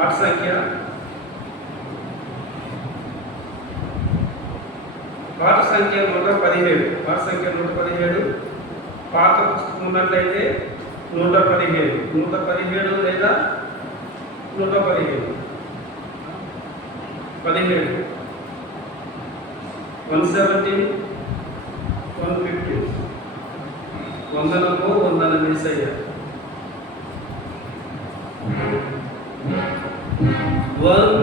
పాఠ సంఖ్య 117. పాఠ సంఖ్య 117. పాత పుస్తకం ఉన్నట్లయితే 117 లేదా 117 117 150 వందనము యేసయ్య One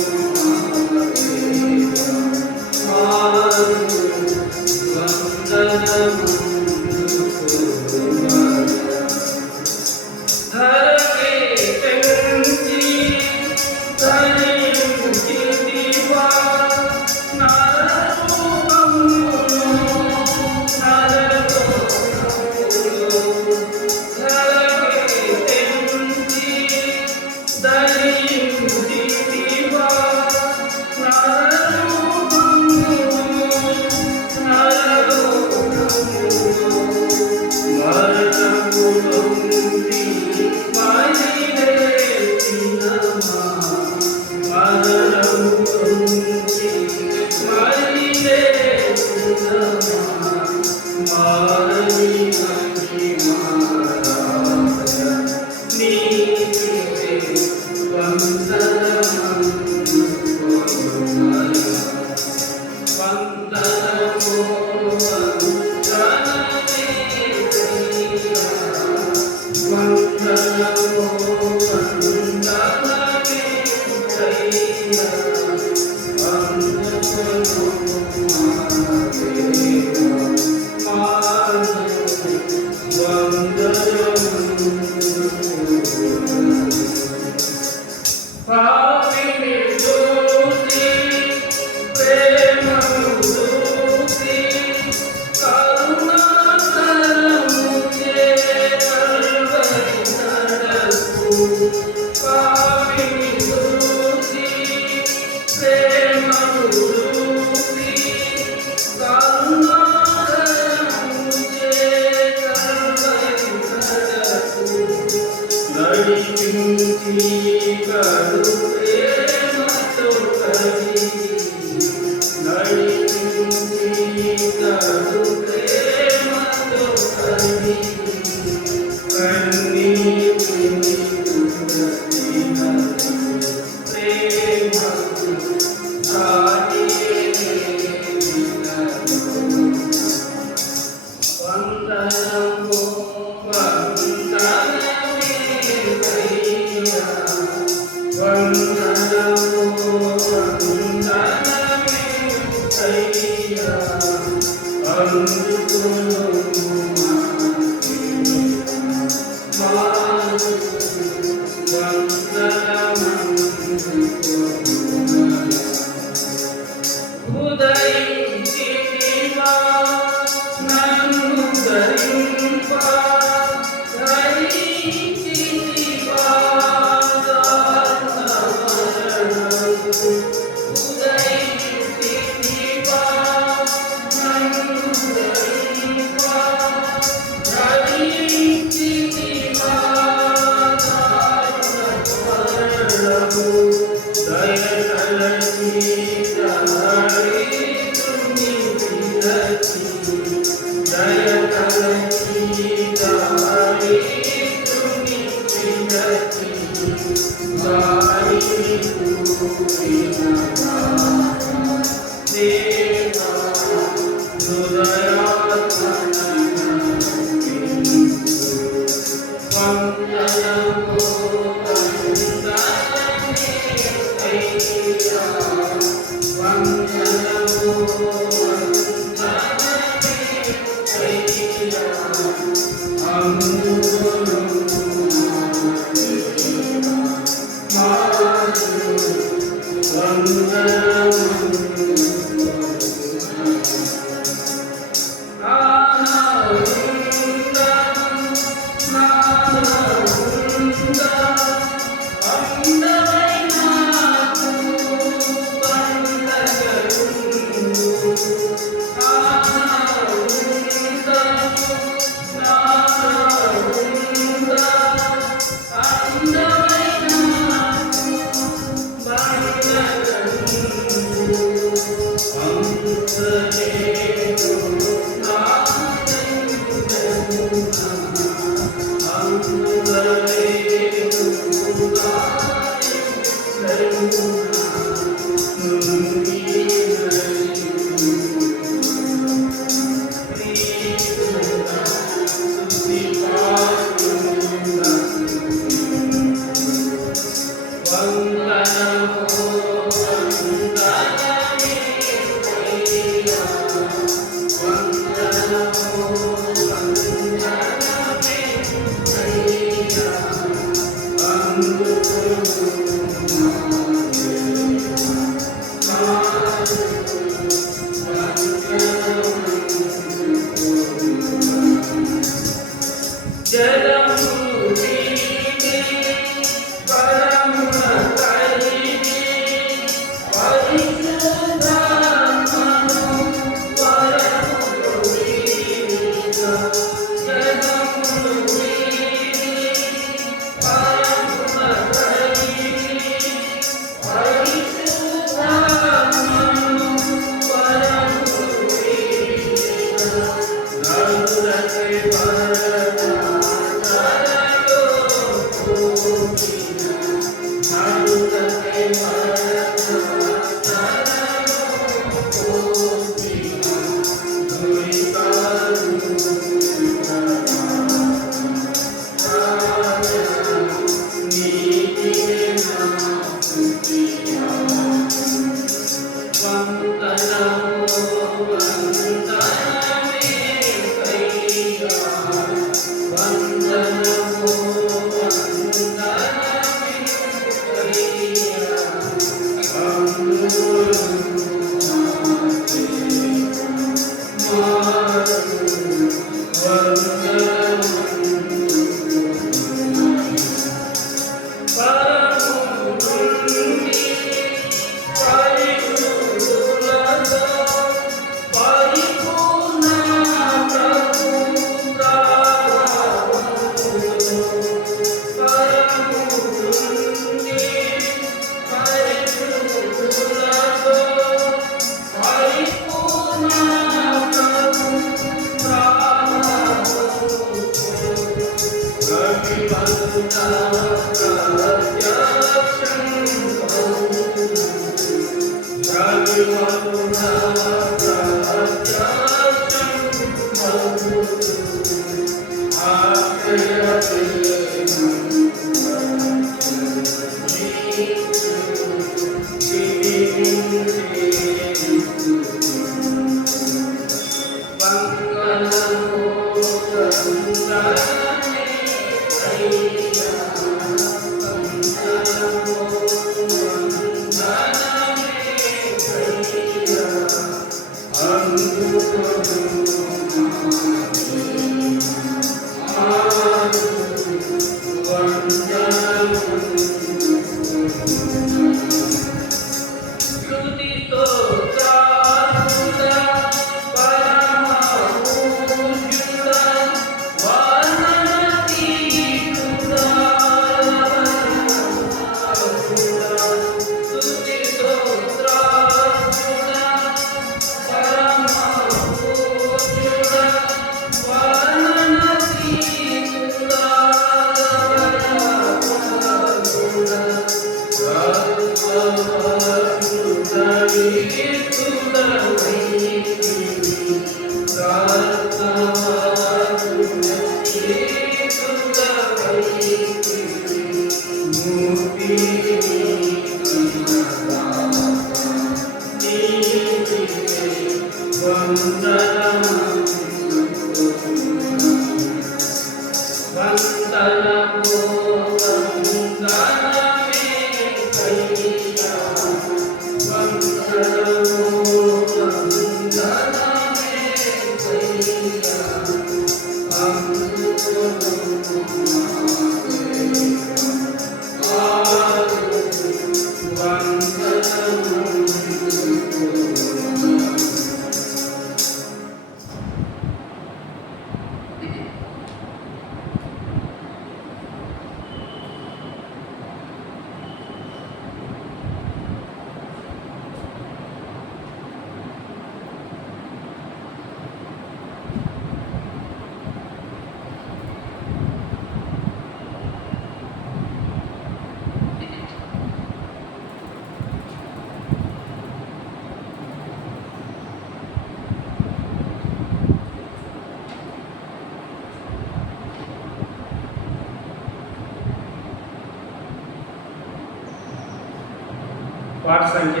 పాట సంఖ్య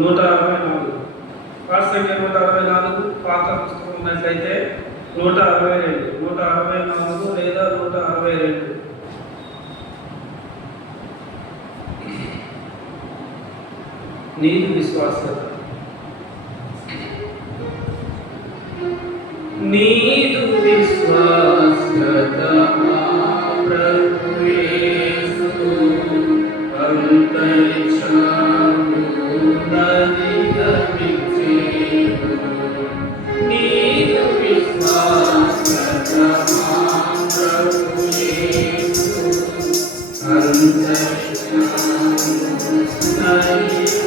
164. పాట సంఖ్య 164. పాత పుస్తకం ఉన్నట్లయితే 162, 164 లేదా 162. నీతి విశ్వాసత. నీదు విశ్వాసత ప్రభు యేసు అంతరిక్షము నదిగమించేను. నీదు విశ్వాసత ప్రభు యేసు అంతరిక్షము నదిగమించేను.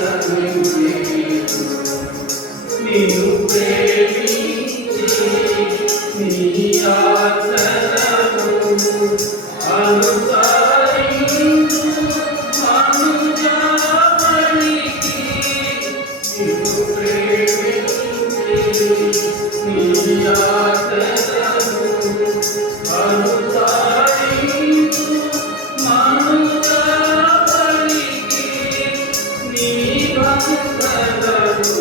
నిన్ను ప్రేమించి నీ ఆజ్ఞలను అనుసరించు మనుజావళికి. నిన్ను ప్రేమించి నీ ఆజ్ఞలను అనుసరించు మనుజావళికి. నీ భక్తులను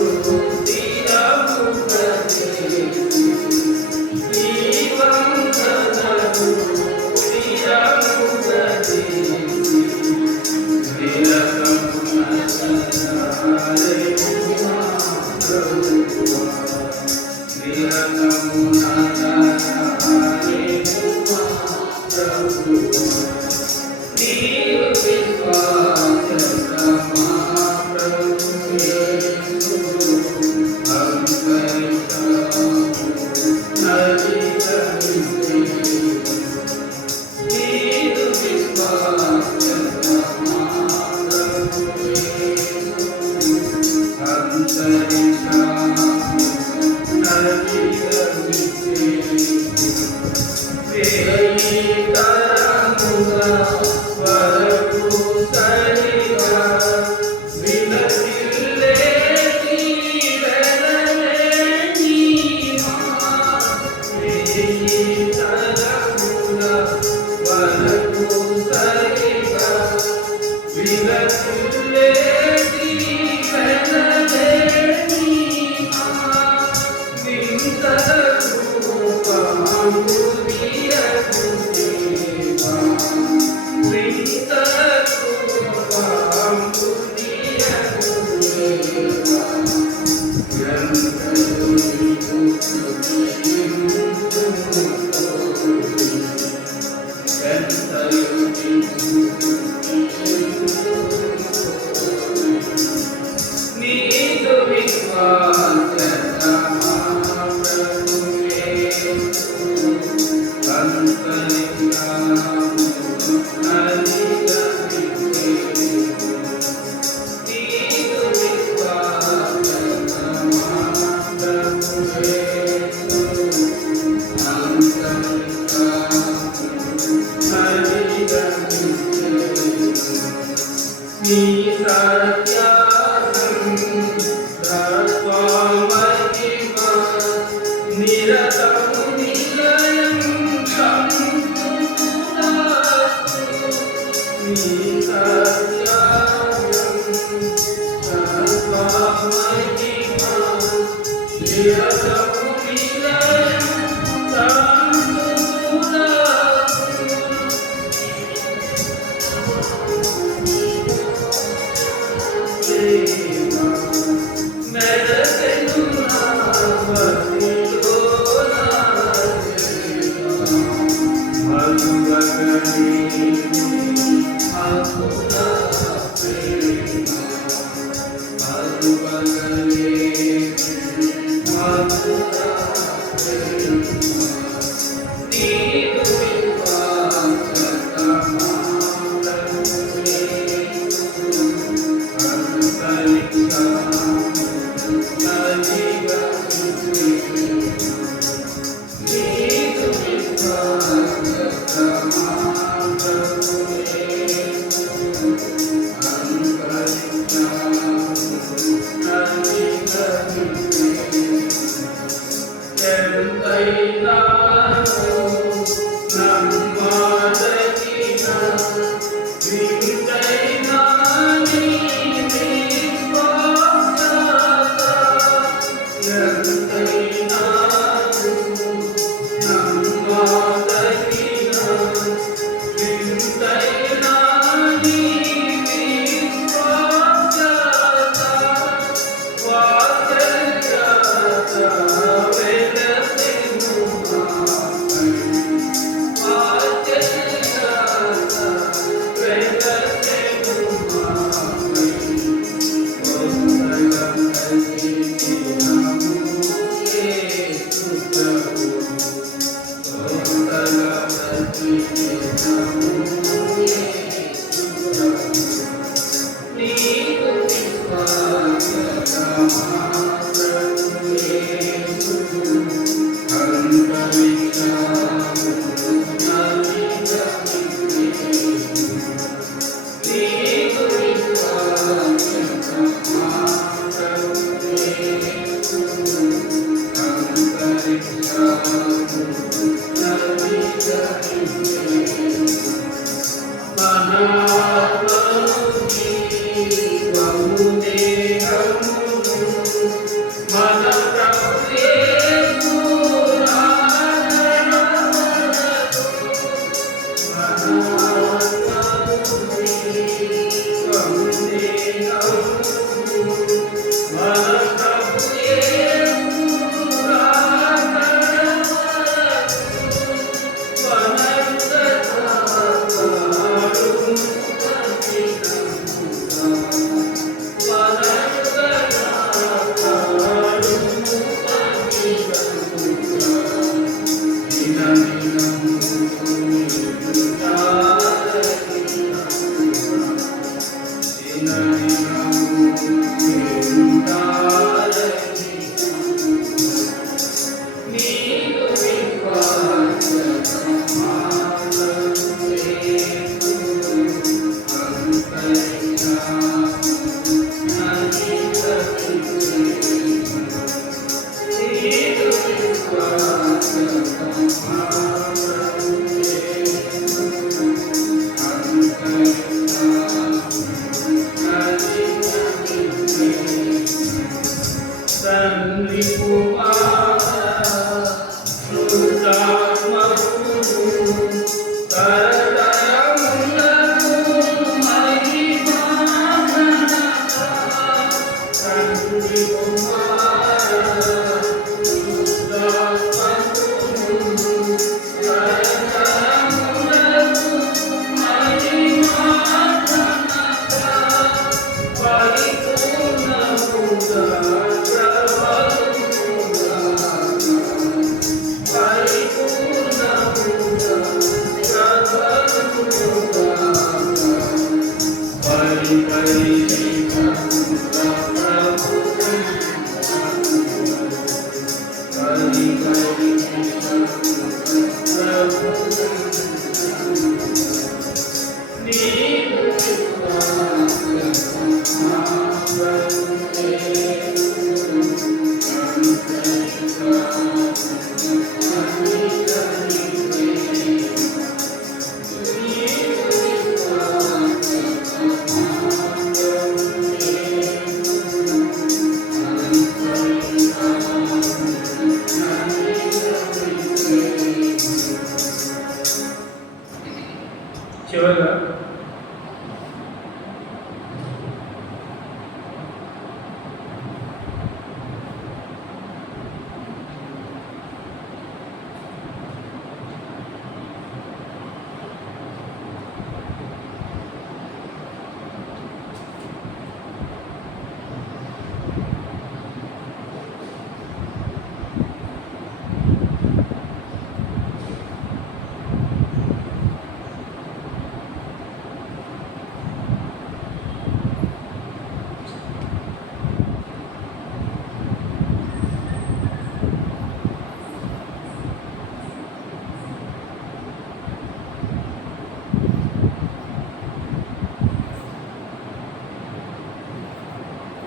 చివరిగా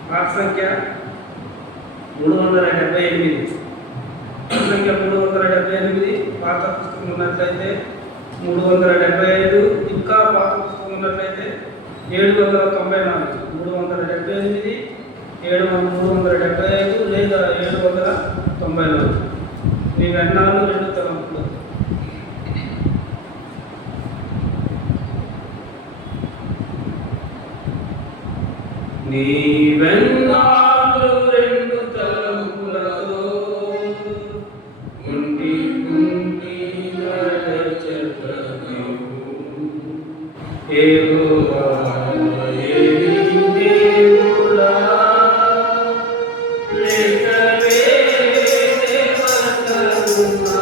భాగ సంఖ్య 378 సంఖ్య 378 పాత పుస్తకం ఉన్నట్లయితే 375 ఇంకా పాత పుస్తకం ఉన్నట్లయితే 794 378 375 లేదా 794 మీ వెన్నాలు రెండు తలంపులు నీవెన్నాళ్ళు రెండు తలంపులతో ఉండి ఉండి నడచెదవు యెహోవా దేవుడా లేకవే దేవతలున్నా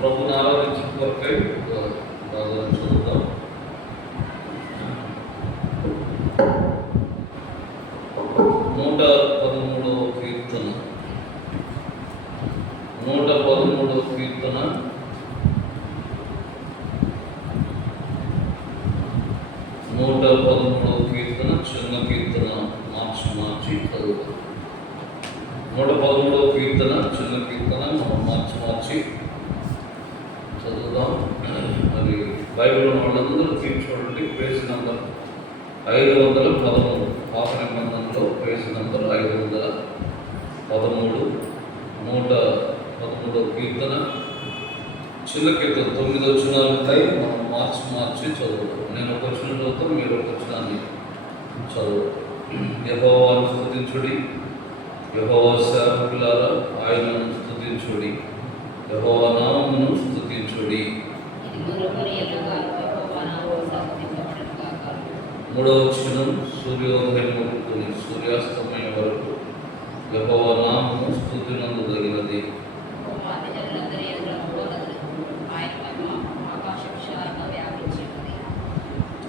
ప్రభుని ఆరాధించిన కొరకై ప్రార్థన చదువుతాం. 113వ కీర్తన 113వ కీర్తన 113వ కీర్తన చిన్న కీర్తన మార్చి చదువుతాం. 113వ కీర్తన చిన్న కీర్తన మనం మార్చి చదువుదాం. మరి బైబిల్ ఉన్న వాళ్ళందరూ చూడండి. Page number 513. పాత నిబంధనలో పేజ్ నంబర్ 513. 113వ కీర్తన చిన్న కీర్తన 9 వచనాలు ఉంటాయి. మనం మార్చి చదువుతాం. నేను ఒక వచనం చదువుతాం, మీరు ఒక వచనాన్ని చదువు. యెహోవాను స్తుతించుడి, యెహోవా సేవకులారా ఆయనను స్తుతించుడి, యెహోవా నామమును స్తుతించుడి. 3వ వచనం సూర్యోదయం మొదలుకొని సూర్యాస్తమయం వరకు యెహోవా నామము స్తుతినందుదగినది.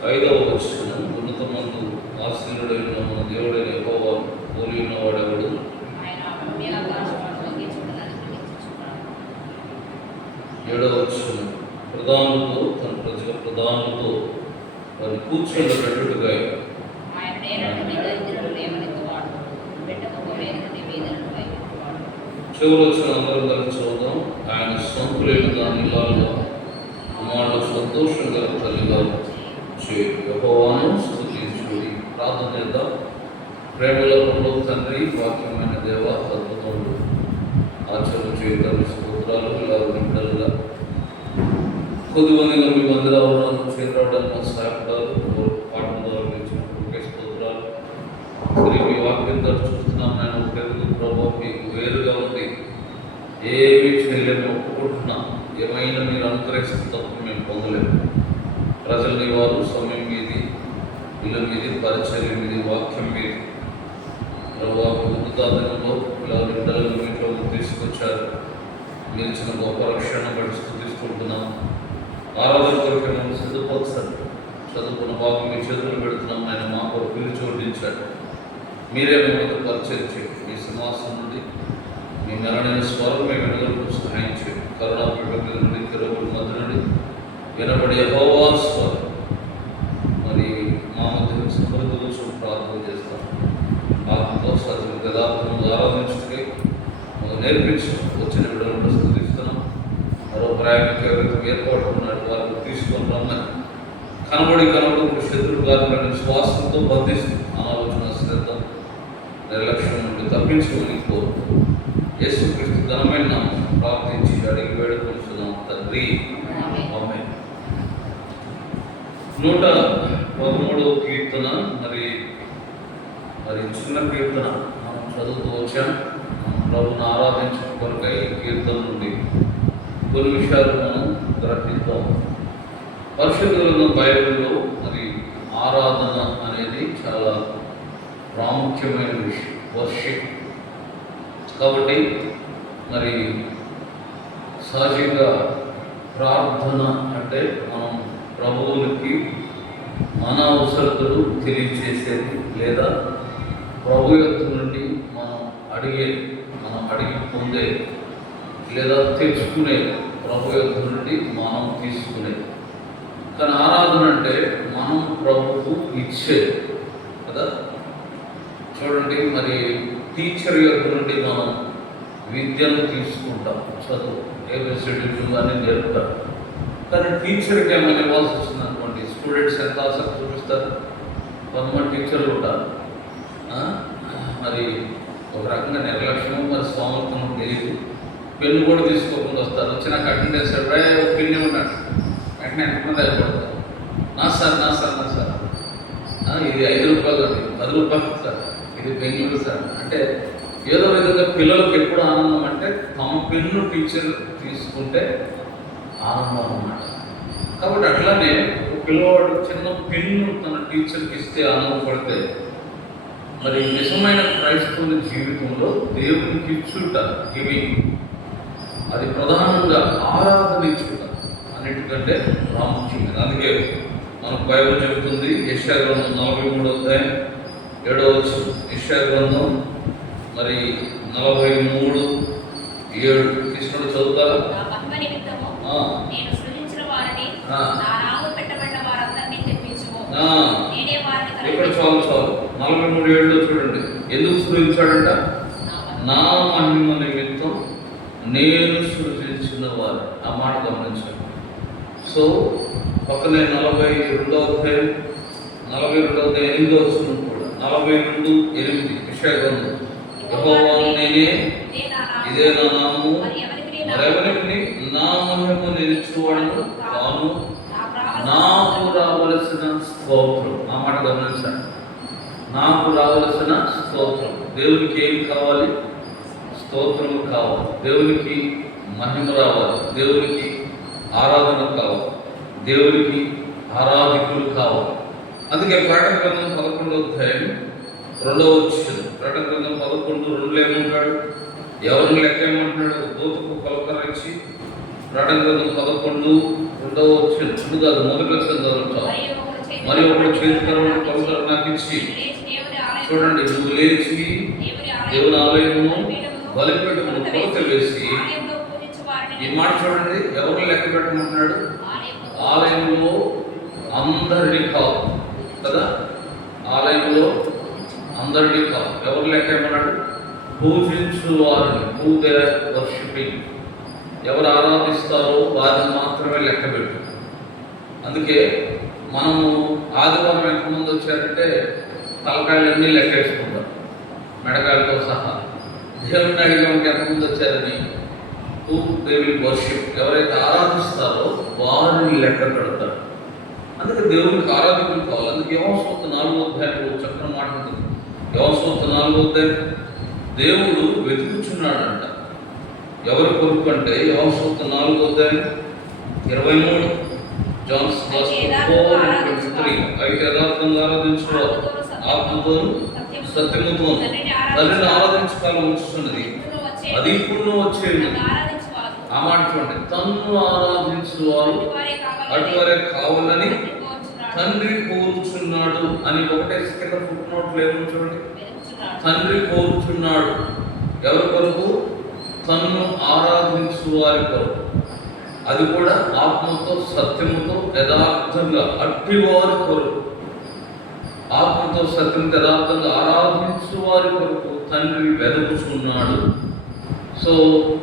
5వ వచనం ఉన్నతమందు ఆశీనుడైన మన దేవుడైన యెహోవా పోలి ఉన్నవాడెవడు? 7వ వచనం ప్రధానులతో తన ప్రజల ప్రధానులతో వారి కూర్చోబెట్టుడుగా. చివరి వచ్చిన అందరం కలిసి చూద్దాం. ఆయన సంతులైన దానిలో కుమారుడు సంతోషం గల తల్లిగా యెహోవాను స్తుతించుడి. ప్రార్థన చేద్దాం. ప్రేమల తండ్రి, వాక్యమైన దేవ, అద్భుతములు ఆచరణ చేయడం స్తోత్రాలు. ఇలా బిడ్డలుగా కొద్దిమందిగా మీ మందిరాలను చేరడానికి సహాయపడారు. పాఠం ద్వారా ఒకే స్తోత్రాలు. మీ వాక్యం ద్వారా చూస్తున్నాం. నేను తెలుగు ప్రభావం మీకు వేరుగా ఉంది, ఏమీ చేయలేము ఒప్పుకుంటున్నాం. ఏమైనా మీరు అనుగ్రహిస్తే తప్ప మేము పొందలేము. ప్రజల్ని వారు సమయం మీది, ఇల్లు మీది, పరిచర్య మీది, వాక్యం మీది ప్రభావంలో ఇలా బిడ్డలను మీట్లో తీసుకొచ్చారు. మీరు ఇచ్చిన గొప్ప రక్షణ బట్టి స్తుతిస్తుంటున్నాం. ఆరాధన కొరకు మేము సిద్ధపరుస్తాను. చదువుకున్న భాగం మీ చేతులు పెడుతున్నాం. ఆయన మా కొరకు పిలిచి ఓడించాడు. మీరే మమ్మల్ని పరిచయం చేయండి. మీ సింహాసనం నుండి మీ మెరడైన స్వరం మీ వెనుకలకు సహాయం చేయండి. కరుణాపీఠ మీద నుండి కిరవుల మధ్య నుండి వినబడి యెహోవా స్వరం మరి మా మధ్య సమృద్ధి ప్రార్థన చేస్తాం. ఆత్మతో సత్యం యథార్థంగా ఆరాధించుకే నేర్పించి వచ్చిన విడుదలను స్తుతిస్తున్నాం. మరో ప్రయాణిక ఏర్పాటు ఉన్నాడు, వారిని తీసుకొని రమ్మని కనబడి శత్రువు గారిని శ్వాసంతో బంధిస్తూ ఆలోచన, శ్రద్ధ, నిర్లక్ష్యం నుండి తప్పించుకొని కోరుతూ యేసుక్రీస్తు ఘనమైన నామమున ప్రార్థించి అడిగి వేడుకొనుచున్నాం తండ్రి, ఆమేన్. 113వ కీర్తన మరి చిన్న కీర్తన మనం చదువుతూ వచ్చాం. ప్రభుని ఆరాధించడం కొరకై కీర్తన నుండి కొన్ని విషయాలు మనం గ్రహిద్దాం. పరిశుద్ధుల బైబిల్లో మరి ఆరాధన అనేది చాలా ప్రాముఖ్యమైన విషయం, వర్షిప్. కాబట్టి మరి సహజంగా ప్రార్థన అంటే మనం ప్రభువునికి మన అవసరతలు తెలియచేసేది, లేదా ప్రభు యొక్క నుండి మనం అడిగి పొందేది, లేదా తెచ్చుకునేది. ప్రభు యొక్క నుండి మనం తీసుకునేది. కానీ ఆరాధన అంటే మనం ప్రభువు ఇచ్చేది కదా. చూడండి, మరి టీచర్ యొక్క నుండి మనం విద్యను తీసుకుంటాం, చదువు ఏబిసిడీలు అని నేర్పుతారు. కానీ టీచర్కి ఏమైనా ఇవ్వాల్సి వచ్చింది అనుకోండి, స్టూడెంట్స్ ఎంత ఆసక్తి చూపిస్తారు. కొంతమంది టీచర్లు ఉంటారు మరి ఒక రకంగా నిర్లక్ష్యం, మరి సోమర్థం తెలియదు. పెన్ను కూడా తీసుకోకుండా వస్తారు. వచ్చి నాకు అటెండెన్స్ పెన్ను ఉన్నాడు, వెంటనే ఎంతమంది అయిపోతారు. నా సార్ ఇది 5 రూపాయలు అండి, 10 రూపాయలు సార్, ఇది పెన్నులు సార్. అంటే ఏదో విధంగా పిల్లలకు ఎప్పుడు ఆనందం అంటే తమ పెన్ను టీచర్ తీసుకుంటే ఆనందం అన్నమాట. కాబట్టి అట్లానే ఒక పిల్లవాడు చిన్న పెన్ను తన టీచర్కి ఇస్తే ఆనందపడితే, మరి నిజమైన క్రైస్తవుల జీవితంలో దేవునికి ఇచ్చుట, ఇవి అది ప్రధానంగా ఆరాధన ఇచ్చుట అన్నిటికంటే ప్రాముఖ్యమైనది. అందుకే మనకు బైబిల్ చెబుతుంది, యెషయా గ్రంథం 43వ అధ్యాయం 7వ వచనం. యెషయా గ్రంథం మరి 43:7 కృష్ణుడు చదువుతారా? ఇక్కడ చాలు 43:7 చూడండి. ఎందుకు సృజించాడంట? నా మహిమ నిమిత్తం నేను సృజించిన వారు. ఆ మాట గమనించండి. సో పక్కనే 42వ అధ్యాయం 8వ వచనం కూడా 42:8 యెషయా గ్రంథం, యెహోవా నేనే, ఇదే నా నామము, మరెవరికి నా మహిమ నిలిచేవాడను కాను, నాకు రావలసిన స్తోత్రం. ఆ మాట గమనించండి. నాకు రావలసిన స్తోత్రం. దేవునికి ఏం కావాలి? స్తోత్రం కావాలి. దేవునికి మహిమ రావాలి. దేవునికి ఆరాధన కావాలి. దేవునికి ఆరాధికులు కావాలి. అందుకే ప్రకటన గ్రంథం 11వ అధ్యాయం 2వ వచనం, ప్రకటన గ్రంథం 11:2 ఏమంటాడు? ఎవరిని లెక్క ఏమంటున్నాడు? దూతకు పలకరించి. ప్రకటన గ్రంథం 11:2 వచనం, చూడు కాదు, మొదటి వచనం చదువుతాం. మరి ఒకటి చేతికరమైన పలుకలు నాకు ఇచ్చి, చూడండి, నువ్వు లేచి దేవుని ఆలయము బలిపీఠమును కొలత వేసి, ఈ మాట చూడండి, ఎవరిని లెక్క పెట్టమంటున్నాడు? ఆలయంలో అందరినీ కాదు కదా, ఆలయంలో అందరినీ కాదు. ఎవరు లెక్క ఏమన్నాడు? పూజించు వారిని, హూ దే ఆర్ వర్షిపింగ్, ఎవరు ఆరాధిస్తారో వారిని మాత్రమే లెక్క పెట్టు. అందుకే మనము ఆదివారం ఎంతమంది వచ్చారంటే తలకాయలన్నీ లెక్క వేసుకుంటాం, మెడకాయలతో సహా. దేవుడిని అడిగామంటే ఎంతమంది వచ్చారని, హూ దే విల్ వర్షిప్, ఎవరైతే ఆరాధిస్తారో వారిని లెక్క పెడతారు. అందుకే దేవునికి ఆరాధకులు కావాలి. అందుకే యోహాను 4వ అధ్యాయంలో చక్కని మాట ఉంటుంది. యోహాను 4వ అధ్యాయం, దేవుడు వెతుకుచున్నాడంట. ఎవరి కొరకు అంటే యోహాను 4వ అధ్యాయం 23, జాన్స్ గాస్పెల్ 4:23, అయితే యథార్థంగా ఆరాధించువారు ఆత్మతోను సత్యముతోను తండ్రిని ఆరాధించకాలం వచ్చుతున్నది, అది ఇప్పుడు వచ్చేది. ఆ మాట చూడండి, తన్ను ఆరాధించువారు అటువరే కావాలని తండ్రి కోరుచున్నాడు అని ఒకటే కింద ఫుట్నోట్లు ఏమో చూడండి. తండ్రి కోరుచున్నాడు ఎవరి కొరకు? తన్ను ఆరాధించు వారి కొరకు, అది కూడా ఆత్మతో సత్యముతో యథార్థంగా అట్టివారి కొరకు. ఆత్మతో సత్యంతో యథార్థంగా ఆరాధించు వారి కొరకు తండ్రి వెదకుచున్నాడు. సో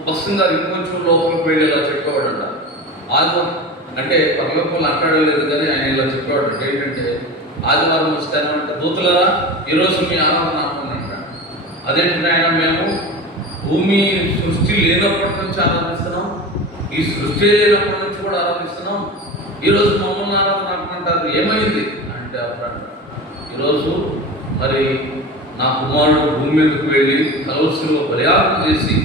భక్తం గారు ఇంకొంచెం లోపలికి వెళ్ళి ఇలా చెప్పేవాడంట. ఆదివారం అంటే పరలోకంలో అంటాడలేదు కానీ ఆయన ఇలా చెప్పేవాడు ఏంటంటే, ఆదివారం వస్తానంటే, దూతలారా ఈరోజు మీ ఆరాధన ఆపనంటాడు. అదేంటి ఆయన, మేము భూమి సృష్టి లేనప్పటి నుంచి ఆరాధిస్తున్నాం, ఈ సృష్టి లేనప్పటి నుంచి కూడా ఆరాధిస్తున్నాం, ఈరోజు మమ్మల్ని ఆరాధన ఆపనంటారు, ఏమైంది అంటే అప్పుడు అంటారు, ఈరోజు మరి నా కుమారుడు భూమి మీదకు వెళ్ళి కలవసిలో బలియాగం చేసి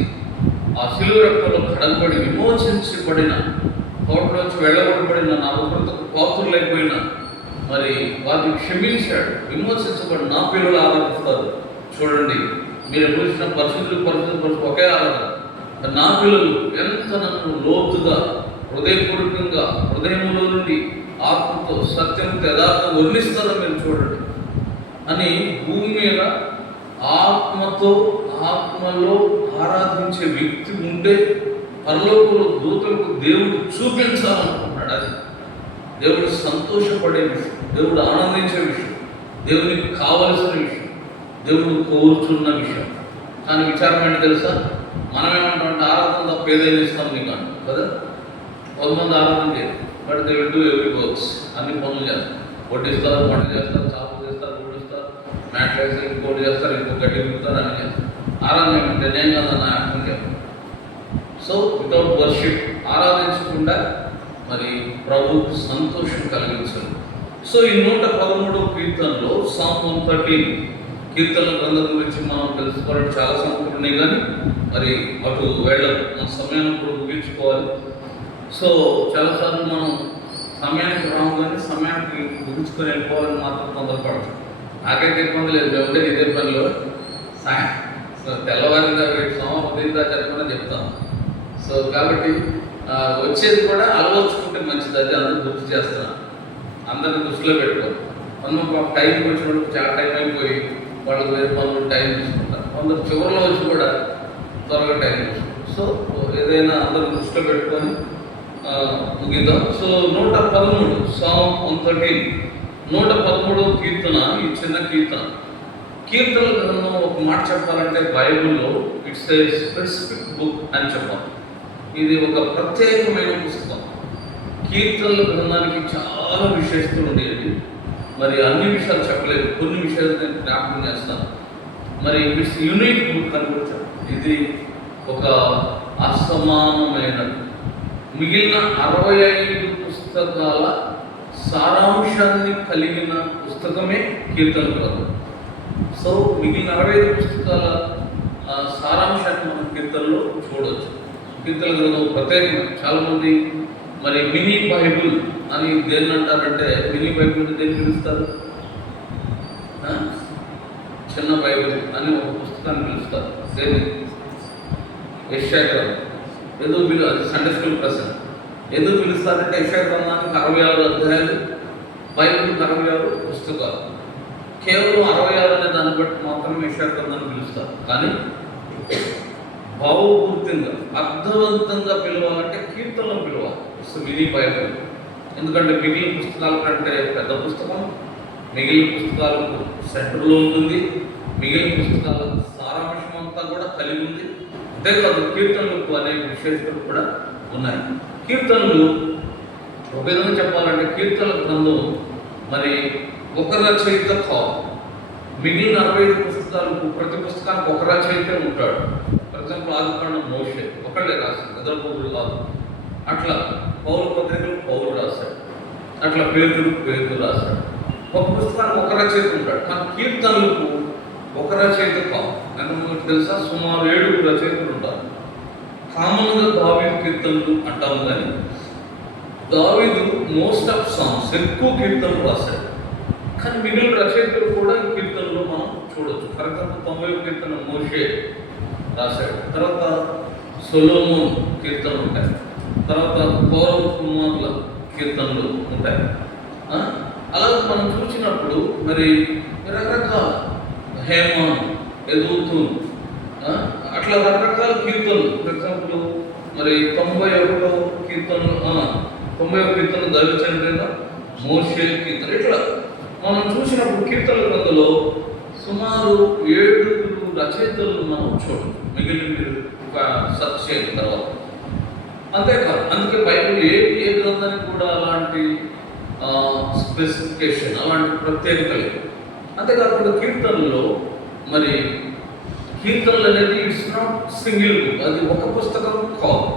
ఆ శిలువ రక్తంలో కడగబడి విమోచించబడిన, కోటలోంచి వెళ్ళగొట్టబడిన నా ఉగ్రతకు పాత్రులైపోయిన మరి వారిని క్షమించాడు. విమోచించబడి నా పిల్లలు ఆరాధిస్తారు. చూడండి, మీరు ఎప్పుడు పరిస్థితులు ఒకే ఆరాధన. నా పిల్లలు ఎంత నన్ను లోతుగా హృదయపూర్వకంగా హృదయంలో నుండి ఆత్మతో సత్యంతో యథార్థం వర్ణిస్తారో మీరు చూడండి అని భూమి మీద ఆత్మలో ఆరాధించే వ్యక్తి ఉంటే పరలోకంలో దూతలకు దేవుడు చూపించాలనుకుంటున్నాడు. అది దేవుడు సంతోషపడే విషయం, దేవుడు ఆనందించే విషయం, దేవునికి కావలసిన విషయం, దేవుడు కోరుచున్న విషయం. కానీ విచారం ఏంటి తెలుసా? మనం ఏమంటామంటే ఆరాధన తప్ప ఏదైనా ఇస్తాం నీకు అంటాం కదా. కొంతమంది ఆరాధన చేయరు, but they will do every works, అన్ని పనులు చేస్తారు. వడ్డిస్తారు, వంట చేస్తారు, చాపు చేస్తారు, ఊడిస్తారు, మ్యాట్లు వేస్తారు, ఇంకోటి చేస్తారు, ఇంకో గడ్డి విప్పుతారు, అన్ని చేస్తారు. ఆరాధన ఏమంటే నేను కాదన్న అర్థం చెప్పాను. సో వితౌట్ వర్షిప్, ఆరాధించకుండా మరి ప్రభువుకు సంతోషం కలిగించదు. సో ఈ 113వ కీర్తనలో సామ్ 113 కీర్తనల గ్రంథం గురించి మనం తెలుసుకోవడం చాలా సంఖ్యలు ఉన్నాయి, కానీ మరి అటు వెళ్ళం, మన సమయాన్ని కూడా ముగించుకోవాలి. సో చాలాసార్లు మనం సమయానికి రాము, కానీ సమయానికి ముగించుకొని వెళ్ళిపోవాలని మాత్రం తొందరపడతాం. నాకైతే ఇబ్బంది లేదు, మేము ఉంటే ఇదే పనిలో సాయం. సో తెల్లవారిందా ఉదయందా చెప్పమని చెప్తాం. సో కాబట్టి వచ్చేది కూడా అలవర్చుకుంటే మంచిది. అది అందరూ గుర్తు చేస్తున్నాను, అందరిని దృష్టిలో పెట్టుకోవాలి. మనం టైంకి వచ్చినప్పుడు చాలా టైం అయిపోయి వాళ్ళకి వేరే పనులు టైం తీసుకుంటారు. కొందరు చివరిలో వచ్చి కూడా త్వరగా టైం తీసుకుంటారు. సో ఏదైనా అందరూ దృష్టిలో పెట్టుకొని ముగిద్దాం. సో 113 సామ్ 113 113వ కీర్తన, ఈ చిన్న కీర్తన కీర్తనల గ్రంథం ఒక మాట చెప్పాలంటే బైబిల్లో ఇట్స్ ఏ స్పెసిఫిక్ బుక్ అని చెప్పాలి. ఇది ఒక ప్రత్యేకమైన పుస్తకం. కీర్తనల గ్రంథానికి చాలా విశేషతలు ఉండేవి. మరి అన్ని విషయాలు చెప్పలేదు, కొన్ని విషయాలు నేను జ్ఞాపకం చేస్తాను. మరి ఇట్స్ యూనిక్ బుక్ అని కూడా చెప్పాలి. ఇది ఒక అసమానమైనది. మిగిలిన 65 పుస్తకాల సారాంశాన్ని కలిగిన పుస్తకమే కీర్తన గ్రంథం. సో మిగిలిన 65 పుస్తకాల సారాంశాన్ని మనం కీర్తనలో చూడవచ్చు. కీర్తన గ్రంథం ప్రత్యేకమైన. చాలామంది మరి మినీ బైబుల్ అని దేన్ని అంటారంటే, మినీ బైబుల్ దేన్ని పిలుస్తారు? చిన్న బైబిల్ అని ఒక పుస్తకాన్ని పిలుస్తారు. దేన్ని? యెషయా గ్రంథం. ఎందుకు అది సండే స్కూల్ ప్రశ్న. ఎందుకు పిలుస్తారంటే యెషయా గ్రంథానికి 66 అధ్యాయాలు, బైబిల్కి 66 పుస్తకాలు. కేవలం 66 అనే దాన్ని బట్టి మాత్రమే యెషయా గ్రంథాన్ని పిలుస్తారు. కానీ భావపూర్తిగా అర్థవంతంగా పిలవాలంటే కీర్తనలను పిలవాలి. It's mini Bible. ఎందుకంటే మిగిలిన పుస్తకాల కంటే పెద్ద పుస్తకం, మిగిలిన పుస్తకాలకు సెంటర్లో ఉంటుంది, మిగిలిన పుస్తకాల సారాంశం అంతా కూడా కలిగి ఉంది. అంతేకాదు కీర్తనలకు అనేక విశేషతలు కూడా ఉన్నాయి. కీర్తనలు ఒక విధంగా చెప్పాలంటే కీర్తనల గ్రంథం మరి ఒక రచయిత కాదు. మిగిలిన 65 పుస్తకాలకు ప్రతి పుస్తకానికి ఒక రచయితే ఉంటాడు. ఫర్ ఎగ్జాంపుల్ ఆదికాండం మోషే ఒకళ్ళే రాశాడు, ఇద్దరు ముగ్గురు కాదు. అట్లా పౌలు పత్రికలు పౌలు రాశాడు, అట్లా పేతురు రాశాడు. ఒక పుస్తకానికి ఒక రచయిత ఉంటాడు. కానీ కీర్తనలకు ఒక రచయిత కాదు. ఎంతమందికి తెలుసా? సుమారు 7 రచయితలు ఉంటారు. కామన్గా దావీదు కీర్తనలు అంటాము, కానీ దావీదు మోస్ట్ ఆఫ్ సాంగ్స్ ఎక్కువ కీర్తనలు రాశాడు. కానీ మిగిలిన రచయితలు కూడా కీర్తనలు మనం చూడవచ్చు. ఫర్ ఎగ్జాంపుల్ 90వ కీర్తన మోషే రాశాడు. తర్వాత సొలొమోన్ కీర్తనలు ఉంటాయి. తర్వాత కౌరవ కుమారుల కీర్తనలు ఉంటాయి. అలాగే మనం చూసినప్పుడు మరి రకరకాల హేమాన్, ఎదుతూన్, అట్లా రకరకాల కీర్తనలు. ఫర్ ఎగ్జాంపుల్ మరి 91వ కీర్తన దైవచంద్ర మోషే కీర్తన. ఇట్లా మనం చూసినప్పుడు కీర్తనల గ్రంథంలో సుమారు 7 రచయితలు మనం చూడవచ్చు. మిగిలిన మీరు సర్చ్ చేయడం తర్వాత. అంతేకాదు, అందుకే బైబిల్ ఏ గ్రంథానికి కూడా అలాంటి స్పెసిఫికేషన్, అలాంటి ప్రత్యేకత లేదు. అంతేకాకుండా కీర్తనలో మరి కీర్తనలు అనేది ఇట్స్ నాట్ సింగిల్ బుక్, అది ఒక పుస్తకం కాదు.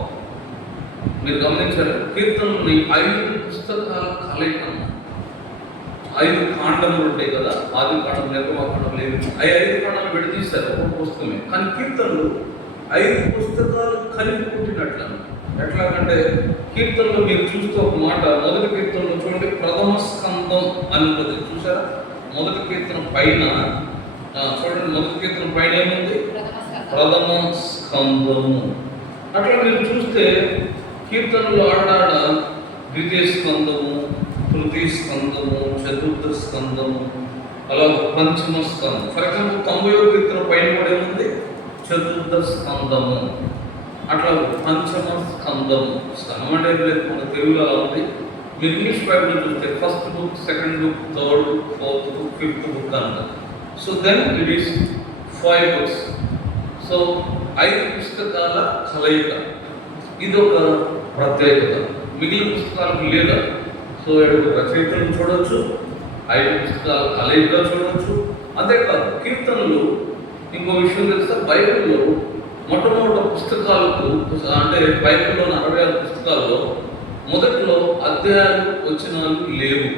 మీరు గమనించారు, కీర్తనలు 5 పుస్తకాల కలయిక. 5 కాండములు ఉంటాయి కదా, ఆది కాండం, నిర్గమకాండం లేదు. 5 కాండాలు విడదీశారు ఒక పుస్తకమే. కానీ కీర్తనలు 5 పుస్తకాలు కలిపి పుట్టినట్లు. ఎట్లాగంటే కీర్తనలో మీరు చూస్తే ఒక మాట, మొదటి కీర్తనలో చూడండి, ప్రథమ స్కందం అని ఉంటుంది. చూసారా? మొదటి కీర్తన పైన చూడండి, మొదటి కీర్తన పైన ఏముంది? ప్రథమ స్కందము. అట్లా మీరు చూస్తే కీర్తనలు ఆడాడ ద్వితీయ స్కందము, తృతీయ స్కందము, చతుర్థ స్కందము, అలా పంచమ స్కందం. ఫర్ ఎగ్జాంపుల్ 90వ కీర్తన పైన కూడా ఏముంది? చతుర్థ స్కందము. అట్లా పంచమ స్కందము. స్కందం అంటే లేదు, మన తెలుగులో అలా ఉంది. మీరు ఇంగ్లీష్ బైబిల్ చూస్తే first book, second book, third book, fourth book, fifth book అంటారు. So then it is 5 books. So 5 పుస్తకాల కలయిక. ఇది ఒక ప్రత్యేకత, మిగిలిన పుస్తకాలకు లేదా. సో 7 రచయితలను చూడవచ్చు, 5 పుస్తకాల కలయిక చూడవచ్చు. అంతేకాదు కీర్తనలు ఇంకో విషయం తెలుసా? బైబిల్లో మొట్టమొదటి పుస్తకాలకు, అంటే బైబిల్లోని 66 పుస్తకాల్లో మొదట్లో అధ్యాయాలు, వచనాలు లేవు,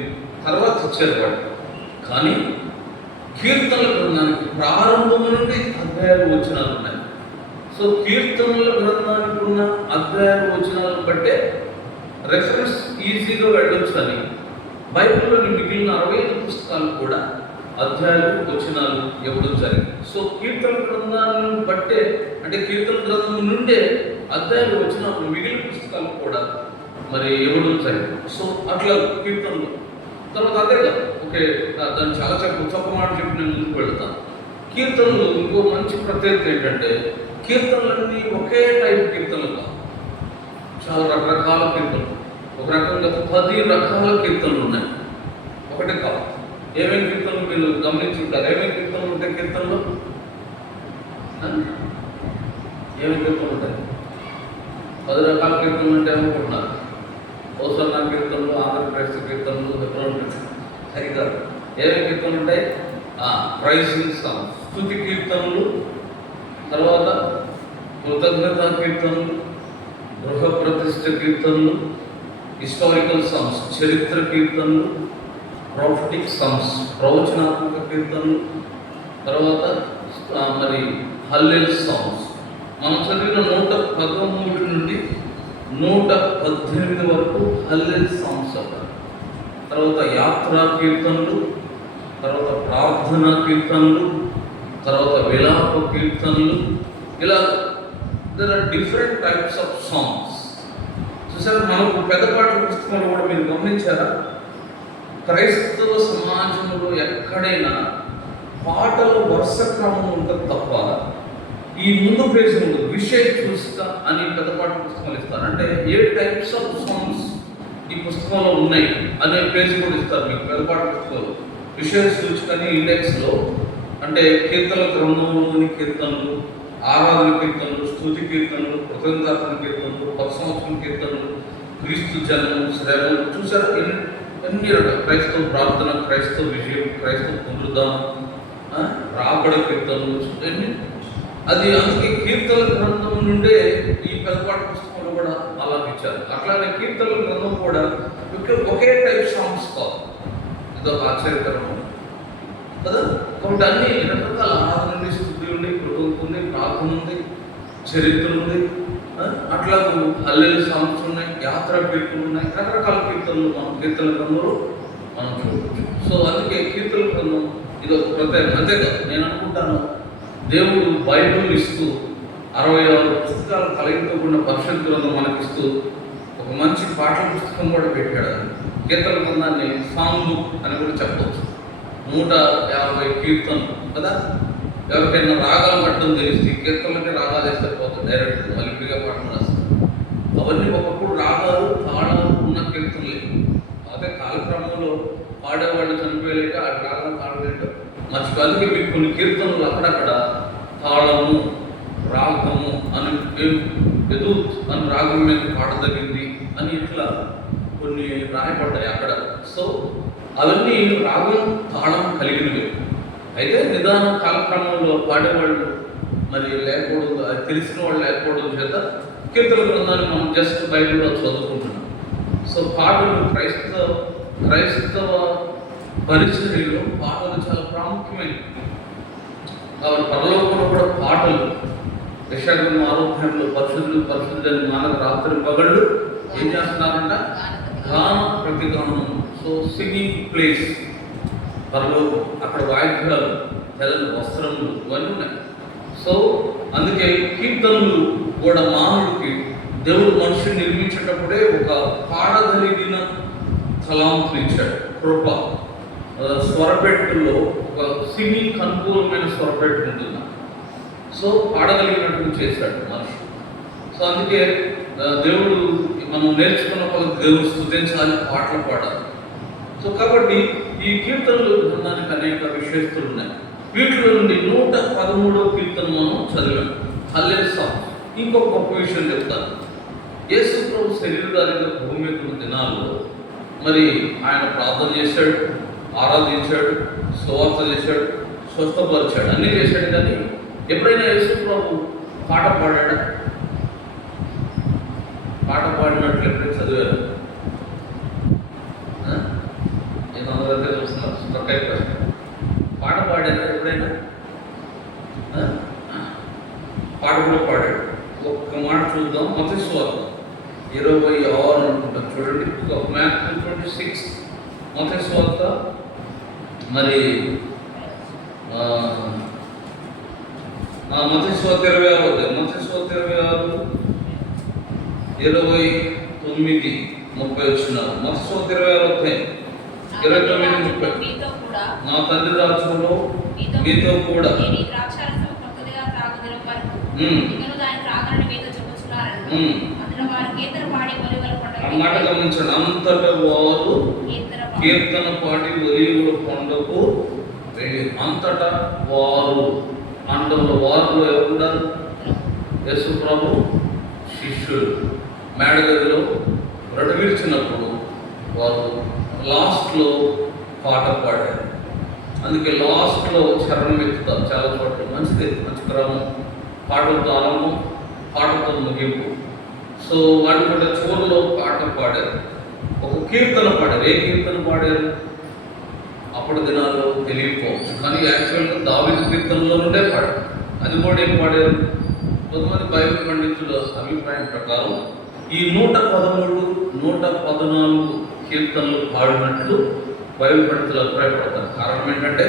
తర్వాత వచ్చారు వాడు. కానీ కీర్తనల గ్రంథానికి ప్రారంభం నుండి అధ్యాయాలు, వచనాలు ఉన్నాయి. సో కీర్తనల గ్రంథానికి ఉన్న అధ్యాయాలు, వచనాలను బట్టే రెఫరెన్స్ ఈజీగా వెళ్ళొచ్చు అని బైబిల్లోని మిగిలిన 65 పుస్తకాలు కూడా అధ్యాయాలు, వచనాలు ఇవ్వడం జరిగింది. సో కీర్తన గ్రంథాలను బట్టే, అంటే కీర్తన గ్రంథం నుండే అధ్యాయాలు, వచనాలు మిగిలిన పుస్తకాలు కూడా మరి ఇవ్వడం జరిగింది. సో అట్లా కీర్తనలు. తర్వాత అదే కదా, ఓకే, దాన్ని చాలా చొప్ప మాట చెప్పి నేను ముందుకు వెళ్తాను. కీర్తనలు ఇంకో మంచి ప్రత్యేకత ఏంటంటే, కీర్తనలన్నీ ఒకే టైప్ కీర్తనలు కాదు, చాలా రకరకాల కీర్తనలు. ఒక రకంగా 10 రకాల కీర్తనలు ఉన్నాయి, ఒకటే కాదు. ఏమేమి కీర్తనలు మీరు గమనించి ఉంటారు? ఏమేమి కీర్తనలు ఉంటాయి? కీర్తనలు? ఏమి కీర్తనలు ఉంటాయి? 10 రకాల కీర్తనలు అంటే ఏమనుకుంటున్నారు? ఓసన్నా కీర్తనలు, ఆంధ్రప్రదేశ్ కీర్తనలు, హెబ్రోన్ సరిగ్గా ఏమేమి కీర్తనలు ఉంటాయి? ప్రైజింగ్ సాంగ్స్, స్తుతి కీర్తనలు, తర్వాత కృతజ్ఞత కీర్తనలు, గృహ ప్రతిష్ఠ కీర్తనలు, హిస్టారికల్ సాంగ్స్, చరిత్ర కీర్తనలు, ప్రాఫిటిక్ సాంగ్స్, ప్రవచనాత్మక కీర్తనలు, తర్వాత మరి హల్లెల్ సాంగ్స్. మనం చదివిన 113 నుండి 118 వరకు హల్లెల్ సాంగ్స్ అంటారు. తర్వాత యాత్రా కీర్తనలు, తర్వాత ప్రార్థనా కీర్తనలు, తర్వాత విలాప కీర్తనలు. ఇలా there are different types of songs. చూసారు, మనకు పెద్దపాటి పుస్తకంలో కూడా మీరు గమనించారా? క్రైస్తవ సమాజంలో ఎక్కడైనా పాటల వరుస క్రమం ఉంటుంది తప్ప ఈ ముందు పేజీ ఉండదు. విషయ సూచిక అని పెద్దపాటి పుస్తకాలు ఇస్తారు. అంటే ఏ టైప్స్ ఆఫ్ సాంగ్స్ ఈ పుస్తకంలో ఉన్నాయి అనే పేజీ కూడా ఇస్తారు మీకు పెద్దపాటి పుస్తకాలు. విషయ సూచికని ఇండెక్స్లో అంటే కీర్తన గ్రంథంలోని కీర్తనలు, ఆరాధన కీర్తనలు, స్తుతి కీర్తనలు, కృతజ్ఞతాపన కీర్తనలు, పరసంవత్సరం కీర్తనలు, క్రీస్తు జన్మం, శ్రమలు. చూసారా ఎన్ని రకాల క్రైస్తవ ప్రార్థన, క్రైస్తవ విజయం, క్రైస్తవ పునరుద్ధానం, రాబడ కీర్తనలు ఎన్ని. అది అందుకే కీర్తన గ్రంథం నుండే ఈ పెద్దపాటి పుస్తకంలో కూడా అలా ఇచ్చారు. అట్లానే కీర్తన గ్రంథం కూడా ఒకే టైప్ సాంగ్స్ కాదు. ఇదొక ఆశ్చర్యకరం కదా. కాబట్టి అన్ని రకరకాల ఆరాధన ఉంది, స్తుతి ఉంది, కృతజ్ఞత ఉంది, ప్రార్థన ఉంది, చరిత్ర ఉంది, అట్లా హల్లెల్ సాంగ్స్ ఉన్నాయి, యాత్రా కీర్తనలు ఉన్నాయి, రకరకాల కీర్తనలు మనం కీర్తన గ్రంథంలో మనం చూడవచ్చు. సో అందుకే కీర్తన గ్రంథం ఇది ఒక ప్రత్యేకం. అంతేకాదు, నేను అనుకుంటాను దేవుడు బైబిల్ ఇస్తూ 66 పుస్తకాలు కలిగితో ఉన్న పరిషత్ గ్రంథం మనకిస్తూ ఒక మంచి పాటల పుస్తకం కూడా పెట్టాడు. కీర్తన గ్రంథాన్ని సాంగ్ బుక్ అని కూడా చెప్పవచ్చు. 150 కీర్తనలు కదా. ఎవరికైనా రాగాలు పట్టడం తెలిసి కీర్తనలకి రాగాలు వేస్తే పోతుంది, డైరెక్ట్ మళ్ళీగా పాటలు రాస్తారు. అవన్నీ ఒకప్పుడు రాగాలు తాళాలు ఉన్న కీర్తనలే. అదే కాలక్రమంలో పాడేవాళ్ళు చనిపోయలేక ఆ రాగాలు తాళలేక మర్చిపోయి మీకు కొన్ని కీర్తనలు అక్కడక్కడ తాళము, రాగము అని ఎదు అని రాగం మీద పాడదగింది అని ఇట్లా కొన్ని రాయబడ్డాయి అక్కడ. సో అవన్నీ రాగం తాళం కలిగినవి. అయితే నిదాన కాలక్రమంలో పాడేవాళ్ళు మరి లేకపోవడం, అది తెలిసిన వాళ్ళు లేకపోవడం చేత కీర్తన గ్రంథాన్ని మనం జస్ట్ బైబిల్లో చదువుకుంటున్నాం. సో పాటలు క్రైస్తవ పరిచర్యలో పాటలు చాలా ప్రాముఖ్యమైనవి. కాబట్టి పరలోకంలో కూడా పాటలు యెషయా ఆరోగ్యంలో పరిశుద్ధులు మానవ రాత్రి పగళ్ళు ఏం చేస్తున్నారంట? గాన ప్రతిగానం. సో సింగింగ్ ప్లేస్ పరలోకం, అక్కడ వాయిద్యాలు, తెల్లని వస్త్రములు ఇవన్నీ ఉన్నాయి. సో అందుకే కీర్తనలు కూడా మానవుడికి దేవుడు మనుషుని నిర్మించేటప్పుడే ఒక పాడగలిగిన తలాంతులు ఇచ్చాడు, కృప. స్వరపెట్టులో ఒక సింగింగ్ అనుకూలమైన స్వరపెట్టు ఉంటుంది. సో పాడగలిగినట్టు చేశాడు మనిషి. సో అందుకే దేవుడు మనం నేర్చుకున్న కొద్ది దేవుడు స్తుతించాలి, పాటలు పాడాలి. సో కాబట్టి ఈ కీర్తనలు గ్రంథానికి అనేక విశేషతలు ఉన్నాయి. వీటిలో నుండి 113వ కీర్తన మనం చదివాం, హల్లెల్ సాంగ్. ఇంకొక గొప్ప విషయం చెప్తాను. యేసు ప్రభు శరీరధారిగా భూమి మీద ఉన్న దినాల్లో మరి ఆయన ప్రార్థన చేశాడు, ఆరాధించాడు, సువార్త చేశాడు, స్వస్థపరిచాడు, అన్నీ చేశాడు. కానీ ఎప్పుడైనా యేసు ప్రభు పాట పాడాడా? పాట పాడినట్లు ఎప్పుడైనా చదివారు? నేను అందరైతే చూస్తున్నారు, స్ట్రక్ పాట పాడారా ఎప్పుడైనా? పాట కూడా పాడాడు. ఒక్క మాట చూద్దాం. మత్తయి సువార్త 26 అనుకుంటా, చూడండి. Matthew 26, మత్తయి సువార్త మరి మత్తయి సువార్త 26, మత్తయి సువార్త 26, 29, 30 వచ్చినారు. మత్తయి సువార్త 26, 29, 30. నా తండ్రి రాజ్యంలో మీతో కూడా అన్నమాట గమనించండి. అంతటా వారు కీర్తన పాడి ఒలీవల కొండకు వెళ్ళి అంతటా వారు అంటంలో వారిలో ఎవరున్నారు? యేసు ప్రభు శిష్యులు మేడగదిలో రడవిర్చినప్పుడు వారు లాస్ట్లో పాట పాడారు. అందుకే లాస్ట్లో చరణం ఎత్తుతారు చాలా చోట్ల. మంచిది, మంచి క్రమం. పాటలతో ఆరంభం, పాటతో ముగింపు. సో వాళ్ళు కూడా చివరిలో పాట పాడారు, ఒక కీర్తన పాడారు. ఏ కీర్తన పాడారు? అప్పటి దినాల్లో తెలియకపోవచ్చు, కానీ యాక్చువల్గా దావీదు కీర్తనలో నుండే పాడారు. అది కూడా ఏం పాడారు? కొంతమంది బైబిల్ పండితుల అభిప్రాయం ప్రకారం ఈ 113, 114 కీర్తనలు పాడినట్లు బైబిల్ పండితులు అభిప్రాయపడతారు. కారణం ఏంటంటే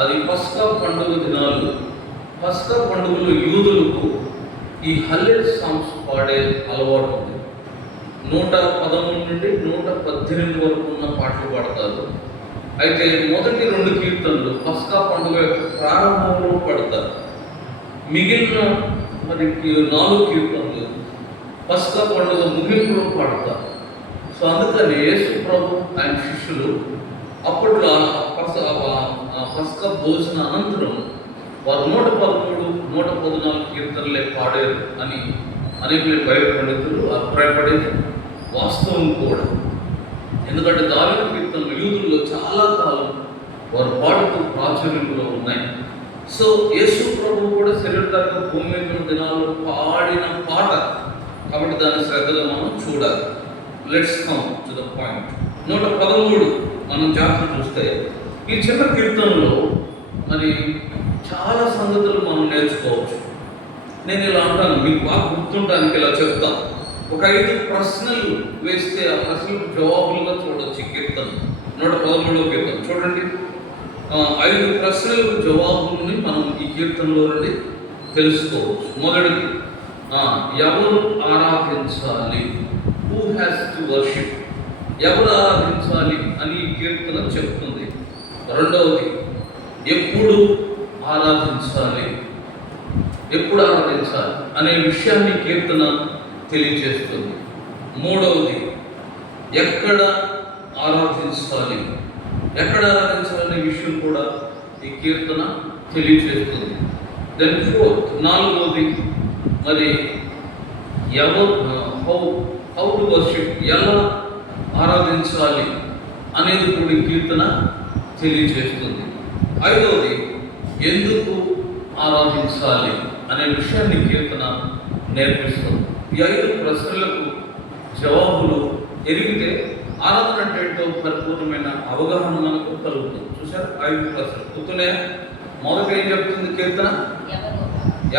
అది పస్కా పండుగ దినాలు. పస్కా పండుగలు యూదులకు ఈ హల్లెల్ సాంగ్స్ పాడే అలవాటు ఉంది. 113 నుండి 118 వరకు ఉన్న పాటలు పాడతారు. అయితే మొదటి 2 కీర్తనలు పస్కా పండుగ యొక్క ప్రారంభంలో పాడతారు. మిగిలిన 4 కీర్తనలు పస్కా పండుగ ముగింపులో పాడతారు. సో అందుకని యేసు ప్రభు ఆయన శిష్యులు అప్పట్లో పస్కా భోజన అనంతరం వారు 113, 114 కీర్తనలే పాడారు అని అనేక బైబిల్ పండితులు అభిప్రాయపడేది వాస్తవం కూడా. ఎందుకంటే దావీదు కీర్తనలు యూదుల్లో చాలా కాలం వారు పాడుతూ ప్రాచుర్యంలో ఉన్నాయి. సో యేసు ప్రభు కూడా శరీరధారిగా భూమి మీద ఉన్న దినాల్లో పాడిన పాట కాబట్టి దాన్ని శ్రద్ధగా మనం చూడాలి. Let's come to the point. 113 మనం జాగ్రత్త చూస్తే ఈ చిన్న కీర్తనలో మరి చాలా సంగతులు మనం నేర్చుకోవచ్చు. నేను ఇలా అంటాను, మీకు బాగా గుర్తుండడానికి ఇలా చెప్తాను. ఒక 5 ప్రశ్నలు వేస్తే ఆ ప్రశ్నలకు జవాబులుగా చూడవచ్చు ఈ కీర్తన. 113 కీర్తన చూడండి. 5 ప్రశ్నలకు జవాబుల్ని మనం ఈ కీర్తనలో నుండి తెలుసుకోవచ్చు. మొదటిది, ఎవరు ఆరాధించాలి? Who has to worship? ఎవరు ఆరాధించాలి అని ఈ కీర్తన చెప్తుంది. రెండవది, ఎప్పుడు ఆరాధించాలి? ఎప్పుడు ఆరాధించాలి అనే విషయాన్ని కీర్తన తెలియజేస్తుంది. మూడవది, ఎక్కడ ఆరాధించాలి? ఎక్కడ ఆరాధించాలనే విషయం కూడా ఈ కీర్తన తెలియజేస్తుంది. దెన్ ఫోర్త్, నాలుగవది, మరి హౌ టు వర్షిప్, ఎలా ఆరాధించాలి అనేది కూడా ఈ కీర్తన తెలియజేస్తుంది. ఐదవది, ఎందుకు ఆరాధించాలి అనే విషయాన్ని కీర్తన నేర్పిస్తుంది. ఈ 5 ప్రశ్నలకు జవాబులు ఎరిగితే ఆరాధన అంటే ఏంటో పరిపూర్ణమైన అవగాహన మనకు కలుగుతుంది. చూసారు 5 ప్రశ్నలు గుర్తునే. మొదట ఏం చెప్తుంది కీర్తన?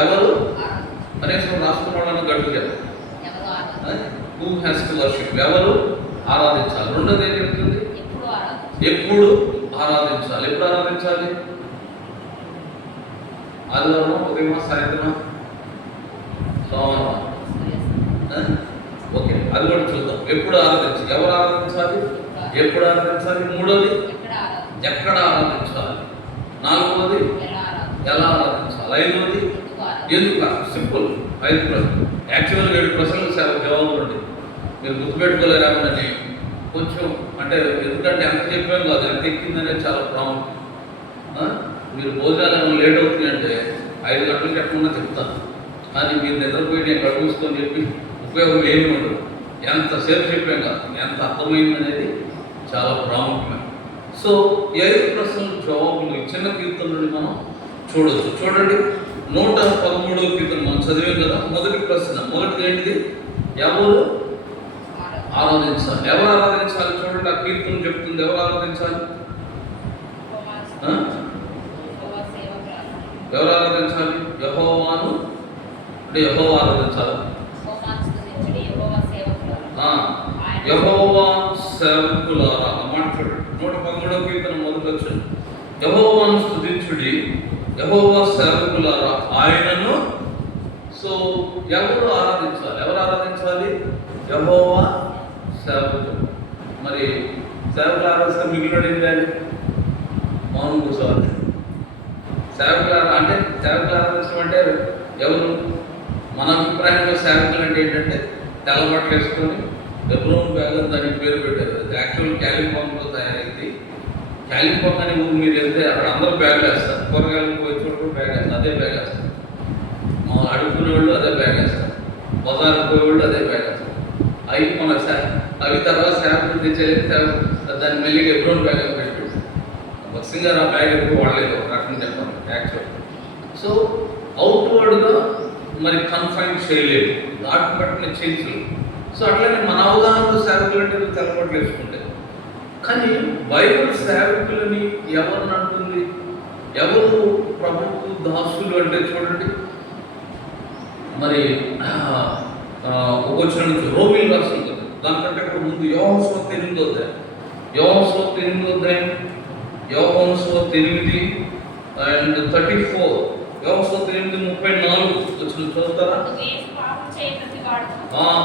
ఎవరు అనేసి రాష్ట్రంలో గట్టిగా హూ హ్యాస్ టు వర్షిప్, ఎవరు ఆరాధించాలి. రెండోది ఏం చెప్తుంది? ఎప్పుడు ఆరాధించాలి. ఎప్పుడు ఆరాధించాలి? ఆదివారం, ఉదయమా, సాయంత్రమా, సోమవారం? ఓకే, అది కూడా చూద్దాం. ఎప్పుడు ఆరాధించాలి, ఎవరు ఆరాధించాలి, ఎప్పుడు ఆరాధించాలి. మూడోది, ఎక్కడ ఆరాధించాలి. నాలుగవది, ఎలా ఆరాధించాలి. ఐదవది, ఎందుకు. సింపుల్ 5 ప్రశ్నలు. యాక్చువల్గా 7 ప్రశ్నలు జవాబులు ఉండే మీరు గుర్తుపెట్టుకోలేరామని కొంచెం అంటే ఎందుకంటే ఎంత చెప్పాం కాదు, ఎంత ఎక్కిందనేది చాలా ప్రాముఖ్యం. మీరు భోజనాలు లేట్ అవుతుంది అంటే 5 గంటలు చెప్పకుండా చెప్తాను, కానీ మీరు నిద్రపోయి నేను కడుపుకొని చెప్పి ఉపయోగం ఏమి ఉండదు. ఎంతసేపు చెప్పాం కాదు, ఎంత అర్థమైందనేది చాలా ప్రాముఖ్యమే. సో ఈ 5 ప్రశ్నలు జవాబులు చిన్న కీర్తన నుండి మనం చూడవచ్చు. చూడండి, 113వ కీర్తన మనం చదివాం కదా. మొదటి ప్రశ్న, మొదటిది ఏంటిది? ఎవరు ఆరాధించాలి. ఎవరు ఆరాధించాలి? చూడండి, ఆ కీర్తన చెప్తుంది ఎవరు ఆరాధించాలి. ఎవరు ఆరాధించాలి? యెహోవాను. అంటే యెహోవా ఆరాధించాలి. యెహోవా సేవకులారా అన్నమాట. చూడండి, 113వ కీర్తన మొదటి వచ్చింది. యెహోవాను స్తుతించుడి, యెహోవా సేవకులారా ఆయనను. సో ఎవరు ఆరాధించాలి? ఎవరు ఆరాధించాలి? యెహోవా సేవకులు. మరి సేవకులు ఆరాధిస్తే మిగిలిన మౌనం కూర్చోవాలి. సేవకులు అంటే సేవకులు ఆరాధించడం అంటే ఎవరు? మన అభిప్రాయంలో సేవకులు అంటే ఏంటంటే తెల్ల బట్టలు వేసుకొని ఎబ్రోన్ బ్యాగ్ దానికి పేరు పెట్టారు. అది యాక్చువల్ క్యాలిఫామ్లో తయారైంది. క్యాలింపాంగ్ అనే ఊరు మీరు వెళ్తే అక్కడ అందరూ బ్యాగ్ వేస్తారు. కూరగాయలకు పోయి చూడకుండా బ్యాగ్ వేస్తారు, అదే బ్యాగ్ వేస్తారు. మా అడుగుకునే వాళ్ళు అదే బ్యాగ్ వేస్తారు, బజార్కి పోయేవాళ్ళు అదే బ్యాగ్ వేస్తారు. అవి మన అవి తర్వాత శాంపుల్ తెచ్చేది దాన్ని మెల్లిగా ఎబ్రోన్ బ్యాగ్ అని పెట్టాడు. బక్సింగ్ గారు ఆ బ్యాగ్ ఎక్కువ వాడలేదు, ఒక రకంగా చెప్పాలి యాక్చువల్. సో అవుట్వర్డ్గా మరి కన్ఫైన్ చేయలేదు, దాటి బట్టి నేను చేయించలేదు. సో అట్లనే మన అవగాహనలో సేవకులు అంటే తెలపట్లు వేసుకుంటే, కానీ బైబిల్ సేవకులని ఎవరిని అంటుంది? ఎవరు ప్రభుత్వ దాసులు అంటే చూడండి, మరి వచ్చిన నుంచి రోమిల్ రాస్తుంది. దానికంటే కూడా ముందు యోహాను సువార్త 8వ అధ్యాయం, యోహాను సువార్త 8వ అధ్యాయం, యోహాను సువార్త 8 and 34, యోహాను సువార్త 8:34 వచ్చిన చదువుతారా?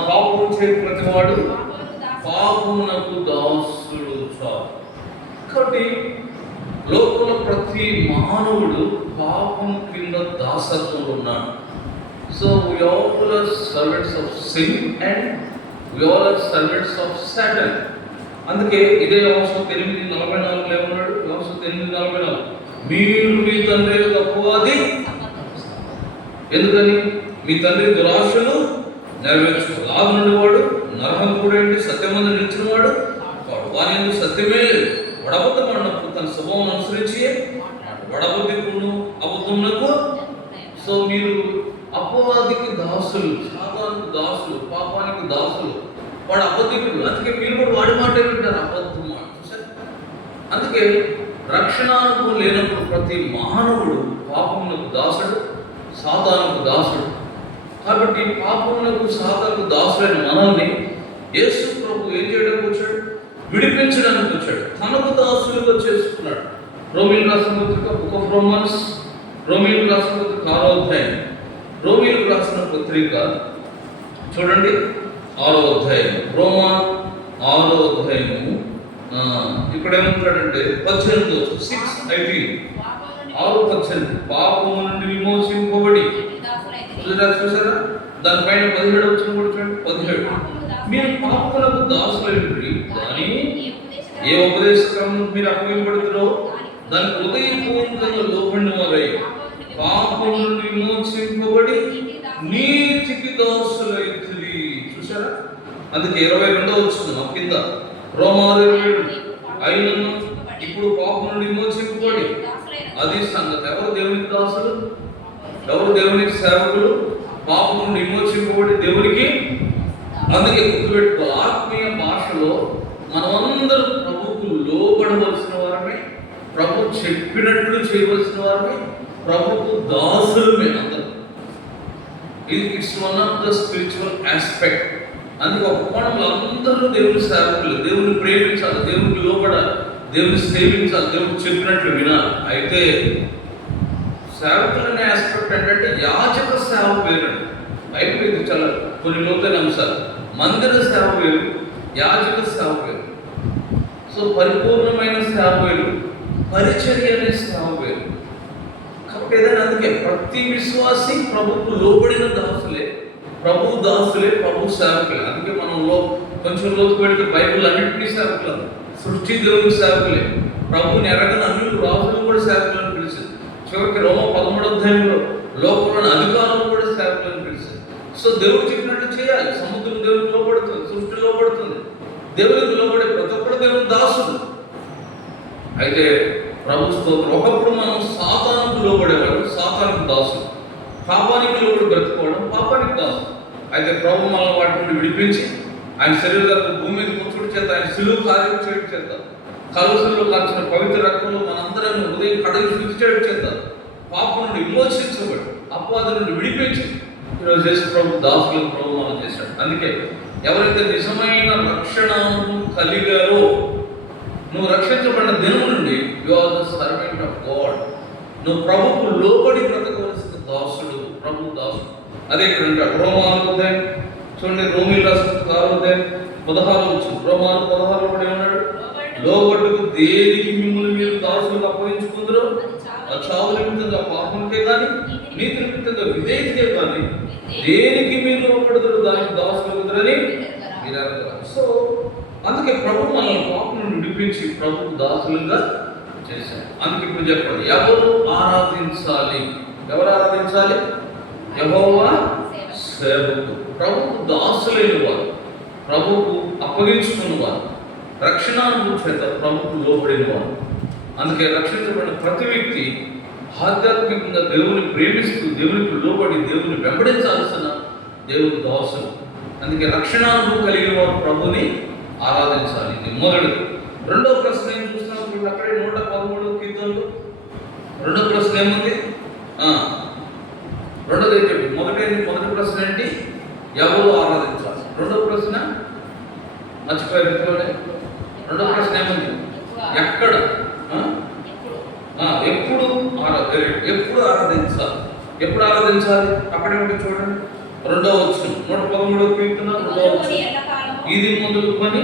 పాపము చేయు ప్రతివాడు పాపమునకు దాసుడు చాలు. కాబట్టి లోకంలో ప్రతి మానవుడు పాపం కింద దాసత్వంలో ఉన్నాడు. So we all are servants of sin and we all are servants of Satan. అందుకే ఇదే యోహాను 8:44 ఏమన్నాడు? యోహాను 8:44, మీరు మీ తండ్రి అపవాది. ఎందుకని? మీ తండ్రి దురాశలు నెరవేర్చు లాభం నుండివాడు నరహంతుడేంటి, సత్యమందు నిలిచినవాడు వాడు, వాని ఎందుకు సత్యమే లేదు. వడబద్దం అన్నప్పుడు తన స్వభావం అనుసరించి వడబద్దికును అబద్ధమునకు. సో మీరు అపవాదికి దాసులు, శాతానికి దాసులు, పాపానికి దాసులు. వాడు అబద్ధికుడు, అందుకే మీరు కూడా వాడి మాట వింటారు, అబద్ధం మాట. అందుకే రక్షణానుభవం లేనప్పుడు ప్రతి మానవుడు పాపమునకు దాసుడు, సాతానుకు దాసుడు. కాబట్టి పాపమునకు సాతానుకు దాసుడైన మనల్ని యేసు ప్రభు ఏం చేయడానికి వచ్చాడు? విడిపించడానికి వచ్చాడు, తనకు దాసులుగా చేసుకున్నాడు. రోమిల్ రాసిన పత్రిక బుక్ ఆఫ్ రోమన్స్, రోమిల్ రాసిన పత్రిక 6వ అధ్యాయం, రోమిల్ రాసిన పత్రిక చూడండి 6వ అధ్యాయం, రోమా 6వ అధ్యాయము. ఇక్కడ ఏమంటాడంటే 18 6:18, 6:18, పాపము నుండి విమోచింపబడి. చూసారా? దానిపైన 17 వచ్చిన కూడా చూడండి, 17, మీరు పాపములకు దాసులైనప్పుడు కానీ ఏ ఉపదేశక్రమం మీరు అప్పగింపబడుతున్నారో దానికి హృదయపూర్వకంగా లోబడిన వారై పాపము నుండి విమోచింపబడి నీతికి దాసులైతిరి. చూసారా? అందుకే 22వ వచ్చిన కింద రోమాలు 27, అయినను ఇప్పుడు పాపం నుండి విమోచింపబడి. అది సంగతి. ఎవరు దేవునికి దాసులు? ఎవరు దేవునికి సేవకులు? పాపం నుండి విమోచింపబడి దేవునికి. అందుకే గుర్తుపెట్టుకో, ఆత్మీయ భాషలో మనమందరం ప్రభువుకు లోబడవలసిన వారమే, ప్రభు చెప్పినట్లు చేయవలసిన వారమే, ప్రభువుకు దాసులమే అందరూ. It's one of the spiritual aspect. అందుకే ఒక కోణంలో అందరూ దేవుని సేవకులు, దేవుని ప్రేమించాలి, దేవునికి లోబడాలి, దేవుని సేవించాలి, దేవుడు చెప్పినట్లు వినాలి. అయితే సేవకులు అనే ఆస్పెక్ట్ ఏంటంటే యాజక సేవ వేరండి. అయిపోయింది చాలా కొన్ని లోతైన అంశాలు. మందిర సేవ వేరు, యాజక సేవ వేరు. సో పరిపూర్ణమైన సేవ వేరు, పరిచర్య అనే సేవ వేరు. కాబట్టి ఏదైనా అందుకే ప్రతి విశ్వాసి ప్రభుకు లోబడిన దాసులే, ప్రభు దాసులే, ప్రభు సేవకులే. అందుకే మనం కొంచెం లోతు పెడితే బైబిల్ అన్నింటినీ సేవకులు, సృష్టి దేవుని సేవకులే, ప్రభుని ఎరగని అన్యులు రాజులు కూడా సేవకులను పిలిచింది. చివరికి రోమ 13వ అధ్యాయంలో లోకంలోని అధికారులు కూడా సేవకులను పిలిచింది. సో దేవుడు చెప్పినట్టు చేయాలి. సముద్రం దేవునికి లోపడుతుంది, సృష్టి లోపడుతుంది, దేవునికి లోబడే ప్రతి ఒక్కరు దేవుని దాసుడు. అయితే ప్రభు స్తోత్రం. ఒకప్పుడు మనం సాతానుకు లోబడేవాడు, సాతానుకు దాసుడు. పాపానికి లోబడి బ్రతుకోవడం పాపానికి దాసుడు. అయితే ప్రభు మనల్ని వాటి నుండి విడిపించి ఆయన శరీరాలకు భూమి మీద కూర్చోడు చేత, ఆయన సిలువ కార్యం చేయడం చేత, కలుసులో కాల్చిన పవిత్ర రక్తంలో మనందరం ఉదయం కడలి శుద్ధి చేయడం చేత పాపం నుండి విమోచించబడి అపవాది నుండి విడిపించి ఈరోజు యేసు ప్రభు దాసులను ప్రభు మనం చేశాడు. అందుకే ఎవరైతే నిజమైన రక్షణను కలిగారో, నువ్వు రక్షించబడిన దినం నుండి you are the servant of God. నువ్వు ప్రభుకు లోబడి బ్రతకవలసిన దాసుడు, ప్రభు దాసుడు. అదే ఇక్కడ అంటాడు రోమాలు అధ్యాయం చూడండి, రోమిల్ రాసిన 6వ అధ్యాయం 16 వచ్చింది. రోమాలు 16 కూడా ఏమన్నాడు? లోబడుకు దేనికి మిమ్మల్ని మీరు దాసులకు అప్పగించుకుందరో ఆ చావు నిమిత్తంగా పాపంకే కానీ నీతి నిమిత్తంగా విధేయతకే కానీ దేనికి మీరు లోబడతారు, దానికి దాసులు అవుతారని మీరు అడగరు. సో అందుకే ప్రభు మనల్ని పాపం నుండి విడిపించి ప్రభుకు దాసులుగా చేశారు. అందుకే ఇప్పుడు చెప్పండి, ఎవరు ఆరాధించాలి? ఎవరు ఆరాధించాలి? యెహోవా సేవకులు, ప్రభుకు దాసులైన వారు, ప్రభుకు అప్పగించుకున్న వారు, రక్షణానుభవం చేత ప్రభుకు లోబడిన వారు. అందుకే రక్షించబడిన ప్రతి వ్యక్తి ఆధ్యాత్మికంగా దేవుని ప్రేమిస్తూ, దేవునికి లోబడి, దేవుని వెంబడించాల్సిన దేవుని దాసులు. అందుకే రక్షణానుభవం కలిగిన వారు ప్రభుని ఆరాధించాలి. ఇది మొదటిది. రెండవ ప్రశ్న ఏం చూస్తున్నాం చూడండి, అక్కడే 113 కీర్తనలు. రెండవ ప్రశ్న ఏముంది? రెండోది ఏం చెప్పి మొదటి ప్రశ్న ఏంటి? ఎవరు ఆరాధించాలి. రెండవ ప్రశ్న మర్చిపోయే రీతిలోనే రెండవ ప్రశ్న ఏముంది? ఎక్కడ, ఎప్పుడు ఆరాధించాలి? ఎప్పుడు ఆరాధించాలి? అక్కడే ఉంటే చూడండి, రెండవ వచనం 113 కీర్తన 2వ వచనం. ఇది మొదలుకొని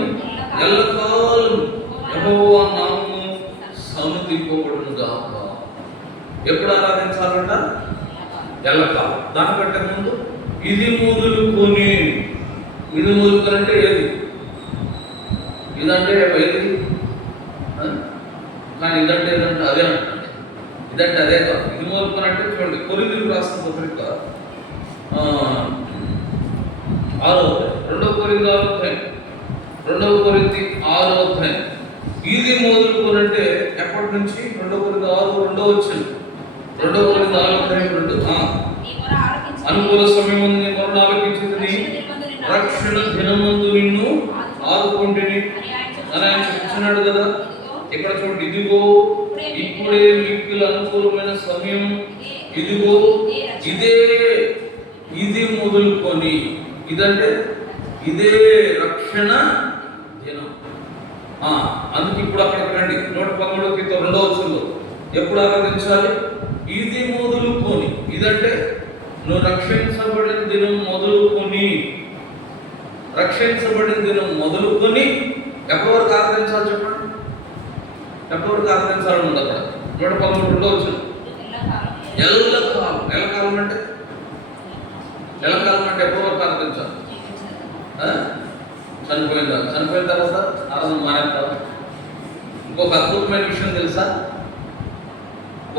ఎల్లకాలం యెహోవా నామము సన్నుతింపబడును గాక. ఎప్పుడు ఆరాధించాలంట? ఎల్లకాలం. దానికంటే ముందు ఇది మొదలుకొని అంటే ఏది? ఇదంటే ఏది? కానీ ఇదంటే ఏదంటే అదే అంటండి. ఇదంటే అదే కాదు. ఇది మొదలుకొని అంటే చూడండి, కొరింథీయులకు రాసిన పత్రిక 6వ అధ్యాయం, 2 కొరింథీ 6వ అధ్యాయం, 2 కొరింథీ 6వ అధ్యాయం. ఇది మొదలుకొని అంటే ఎప్పటి నుంచి? 2 కొరింథీ 6 2వ వచనం. 2 కొరింథీ 6వ అధ్యాయం 2. అనుకూల సమయం నీ మొరను ఆలకించితిని, రక్షణ దినమందు నిన్ను ఆదుకొంటిని అని ఆయన చెప్తున్నాడు కదా. ఇక్కడ చూడండి, ఇదిగో ఇప్పుడే మిక్కిలి అనుకూలమైన సమయం, ఇదిగో ఇది మొదలుకొని. ఇదంటే ఇదే రక్షణ దినం. అందుకు ఇప్పుడు అక్కడికి రండి, 113 కీర్తన 2వ వచనంలో ఎప్పుడు ఆరాధించాలి? ఇది మొదలుకొని. ఇదంటే నువ్వు రక్షించబడిన దినం మొదలుకొని ఎప్పటి వరకు ఆరాధించాలి చెప్పండి? ఎప్పటి వరకు ఆరాధించాలని ఉంది అక్కడ 113 2వ వచనం. ఎల్లకాలం అంటే ఎప్పటి వరకు ఆరాధించాలి? చనిపోయిన తర్వాత ఆరాధన మానేస్తారు. ఇంకొక అద్భుతమైన విషయం తెలుసా?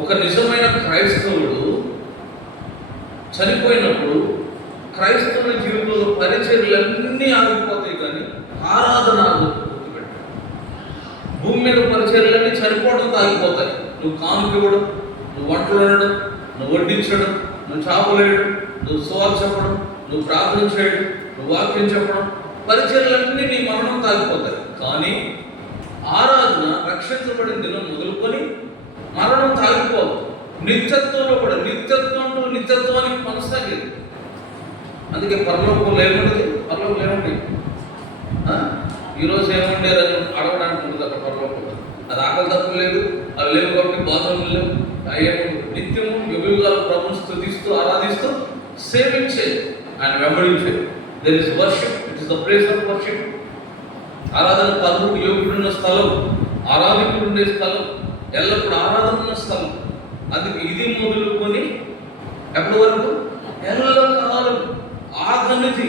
ఒక నిజమైన క్రైస్తవుడు చనిపోయినప్పుడు క్రైస్తవుల జీవితంలో పరిచర్యలన్నీ ఆగిపోతాయి, కానీ ఆరాధన ఆగిపోతుంది. భూమి మీద పరిచర్యలన్నీ చనిపోవడంతో ఆగిపోతాయి. నువ్వు కానుక ఇవ్వడం, నువ్వు వంటలు వండడం, నువ్వు వడ్డించడం, నువ్వు చాపలేయడం, నువ్వు సువార్త చెప్పడం, నువ్వు ప్రార్థన చేయడం, నువ్వు వాక్యం చెప్పడం, పరిచర్యలన్నీ నీ మరణం తాగిపోతాయి. కానీ ఆరాధన రక్షించబడిన దినం మొదలుకొని మరణం తాగిపోదు. నిత్యత్వంలో కూడా నిత్యత్వానికి కొనసాగేది. అందుకే పరలోకంలో ఏముండదు? పరలోకంలో ఏముంది? ఈరోజు ఏముండేదని అడగడానికి ఉంటుంది అక్కడ పరలోకంలో. అది ఆకలి తప్పు లేదు, అవి లేవు కాబట్టి బాత్రూములు లేవు. అయ్యేమో నిత్యము యుగాలు ప్రభుని స్తుతిస్తూ ఆరాధిస్తూ సేవించేది, ఆయన వెంబడించేది. There is worship, it is the place of worship. ఆరాధన పరువుకు యోగ్యుడున్న స్థలం, ఆరాధికుడు ఉండే స్థలం, ఎల్లప్పుడు ఆరాధన ఉన్న స్థలం. అది ఇది మొదలుకొని ఎప్పటి వరకు? ఎల్లకాలం ఆగనిది,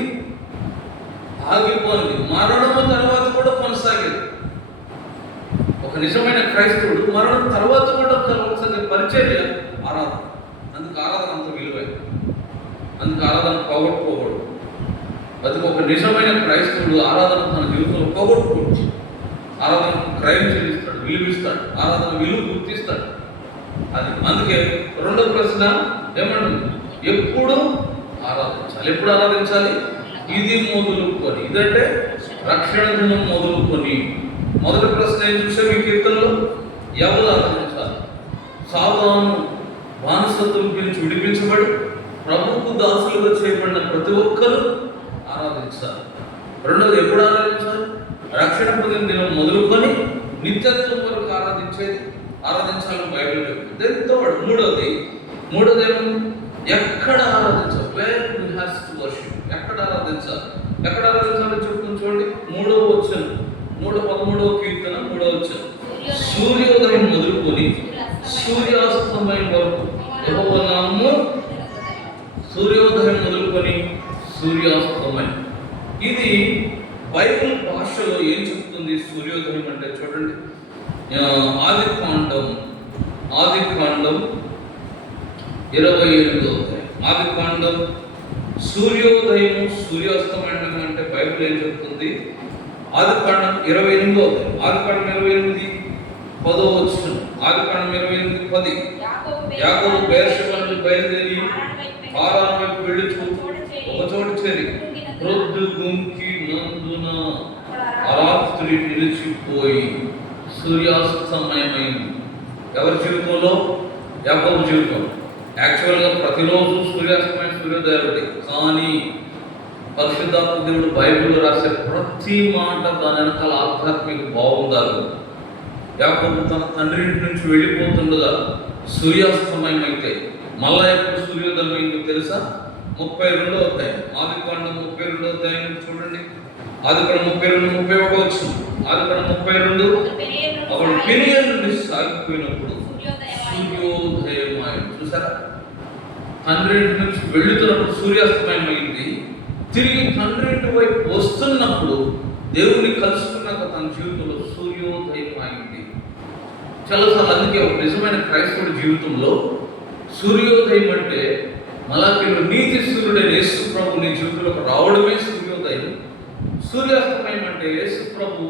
ఆగిపోనిది, మరణము తర్వాత కూడా కొనసాగేది. ఒక నిజమైన క్రైస్తవుడు మరణం తర్వాత కూడా కొనసాగే పరిచర్య ఆరాధన. అందుకు ఆరాధన అంత విలువైన, అందుకు ఆరాధన పోగొట్టుకోకూడదు. అది ఒక నిజమైన క్రైస్తవుడు ఆరాధన తన జీవితంలో పోగొట్టుకోవచ్చు. ఆరాధన క్రయం చెల్లిస్తాడు, విలువిస్తాడు, ఆరాధన విలువ గుర్తిస్తాడు. అది అందుకే రెండవ ప్రశ్న ఏమంటుంది? ఎప్పుడు ఆరాధించాలి? ఎప్పుడు ఆరాధించాలి? ఇది మొదలుకొని. ఇదంటే రక్షణ దినం మొదలుకొని. మొదటి ప్రశ్న ఏం చూసే మీ కీర్తనలో? ఎవరు ఆరాధించాలి? సాతాను బానిసత్వం గురించి విడిపించబడి ప్రభువుకు దాసులుగా చేయబడిన ప్రతి ఒక్కరూ ఆరాధించాలి. రెండవది ఎప్పుడు ఆరాధించాలి? రక్షణ పొందిన దినం మొదలుకొని నిత్యత్వం వరకు ఆరాధించాలని బైబిల్ చెప్తుంది. మూడోది ఏముంది? ఎక్కడ ఆరాధించాలి? Where we have to worship. ఎక్కడ ఆరాధించాలి చెప్తుంది చూడండి. 3వ వచనం, 113వ కీర్తన 3వ వచనం. సూర్యోదయం మొదలుకొని సూర్యాస్తమయం వరకు యెహోవా నామము. సూర్యోదయం మొదలుకొని సూర్యాస్తమయం. ఇది బైబిల్ భాషలో ఏం చెప్తుంది? సూర్యోదయం అంటే చూడండి, ఆదికాండం 28వ అధ్యాయం. ఆదికాండం సూర్యోదయము సూర్యాస్తమయం అంటే బైబిల్ ఏం చెప్తుంది? ఆదికాండం 28వ అధ్యాయం. ఆదికాండం 28 10వ వచనం. ఆదికాండం 28:10. యాకోబు బెర్షెబా నుండి బయలుదేరి హారాను వైపు వెళ్ళుచు ఒక చోట చేరి ప్రొద్దు గుంకినందున రాత్రి నిలిచిపోయి సూర్యాస్తమయమైంది. ఎవరి జీవితంలో? యాకోబు జీవితం. యాక్చువల్గా ప్రతిరోజు సూర్యాస్తమయం సూర్యోదయాలు. కానీ పరిశుద్ధాత్మ దేవుడు బైబిల్లో రాసే ప్రతి మాట దాని వెనకాల ఆధ్యాత్మిక బాగుండాలి. యాకోబు తన తండ్రి ఇంటి నుంచి వెళ్ళిపోతుండగా సూర్యాస్తమయం అయితే మళ్ళా ఎప్పుడు సూర్యోదయం అయిందో తెలుసా? 32వ అధ్యాయం. ఆదికాండం 32వ అధ్యాయం చూడండి. ఆదికాండం 32:31 వచ్చింది. ఆదికాండం 32 అప్పుడు పెనియల్ నుండి సాగిపోయినప్పుడు సూర్యోదయం. చూసారా? తండ్రి ఇంటి నుంచి వెళుతున్నప్పుడు సూర్యాస్తమయం అయింది. తిరిగి తండ్రి ఇంటి వైపు వస్తున్నప్పుడు దేవుని కలుసుకున్నాక తన జీవితంలో సూర్యోదయం అయింది. చాలాసార్లు అందుకే ఒక నిజమైన క్రైస్తవుడి జీవితంలో సూర్యోదయం అంటే మలాకీలో నీతి సూర్యుడైన యేసు ప్రభు నీ జీవితంలోకి రావడమే సూర్యోదయం. సూర్యాస్తమయం అంటే యేసు ప్రభు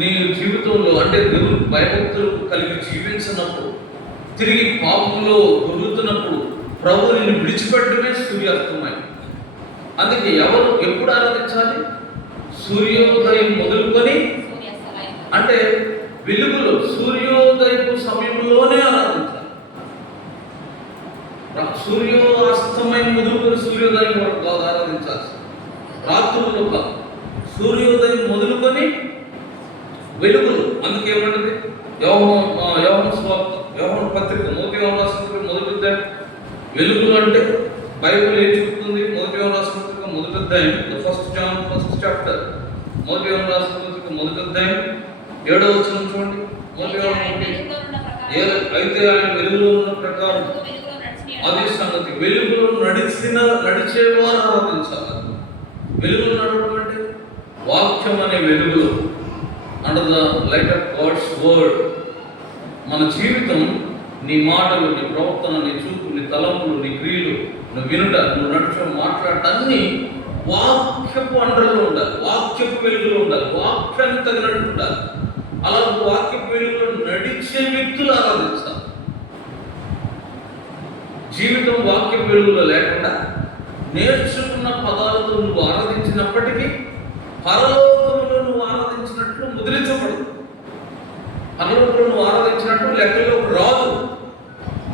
నీ జీవితంలో అంటే దేవుని భయభక్తులు కలిగి జీవించినప్పుడు, తిరిగి పాపంలో దొరుకుతున్నప్పుడు ప్రభు నిన్ను విడిచిపెట్టడమే సూర్యాస్తమయం. అందుకే ఎవరు ఎప్పుడు ఆరాధించాలి? సూర్యోదయం మొదలుకొని, అంటే వెలుగులో సూర్యోదయపు సమయంలోనే ఆరాధించాలి. సూర్యాస్తమయం మొదలుకొని సూర్యోదయం వరకు కాదు ఆరాధించాల్సి, రాత్రుల్లో కాదు. సూర్యోదయం మొదలుకొని వెలుగులు. అందుకే ఏమంటుంది? యోహాను పత్రిక 1 మొదటి అధ్యాయం. వెలుగులు అంటే బైబిల్ ఏం చెప్తుంది? 1 యోహాను పత్రిక 1వ అధ్యాయం, 1 John 1st chapter. 1 యోహాను పత్రిక 1వ అధ్యాయం 7వ వచనం చూడండి. 1 యోహాను అయితే ఆయన వెలుగులో ఉన్న ప్రకారం అదే సంగతి. వెలుగులో నడిచేవారు ఆరాధించాలి. వెలుగులో నడవడం అంటే వాక్యం అనే వెలుగులో, under the light of God's word. మన జీవితం, నీ మాటలు, నీ ప్రవర్తన, నీ చూపు, నీ తలంపులు, నీ క్రియలు, నువ్వు వినుట, నువ్వు నడుచు, మాట్లాడట అన్నీ వాక్యపు అండర్లో ఉండాలి, వాక్యపు వెలుగులో ఉండాలి, వాక్యాన్ని తగినట్టు ఉండాలి. అలా వాక్యపు వెలుగులో నడిచే వ్యక్తులు ఆరాధించాలి. జీవితం వాక్యపు వెలుగులో లేకుండా నేర్చుకున్న పదాలతో నువ్వు ఆరాధించినప్పటికీ పరలోకంలో నువ్వు ఆరాధించినట్లు ముద్రించబడదు. పరలోకంలో నువ్వు ఆరాధించినట్టు లెక్కలో రాదు.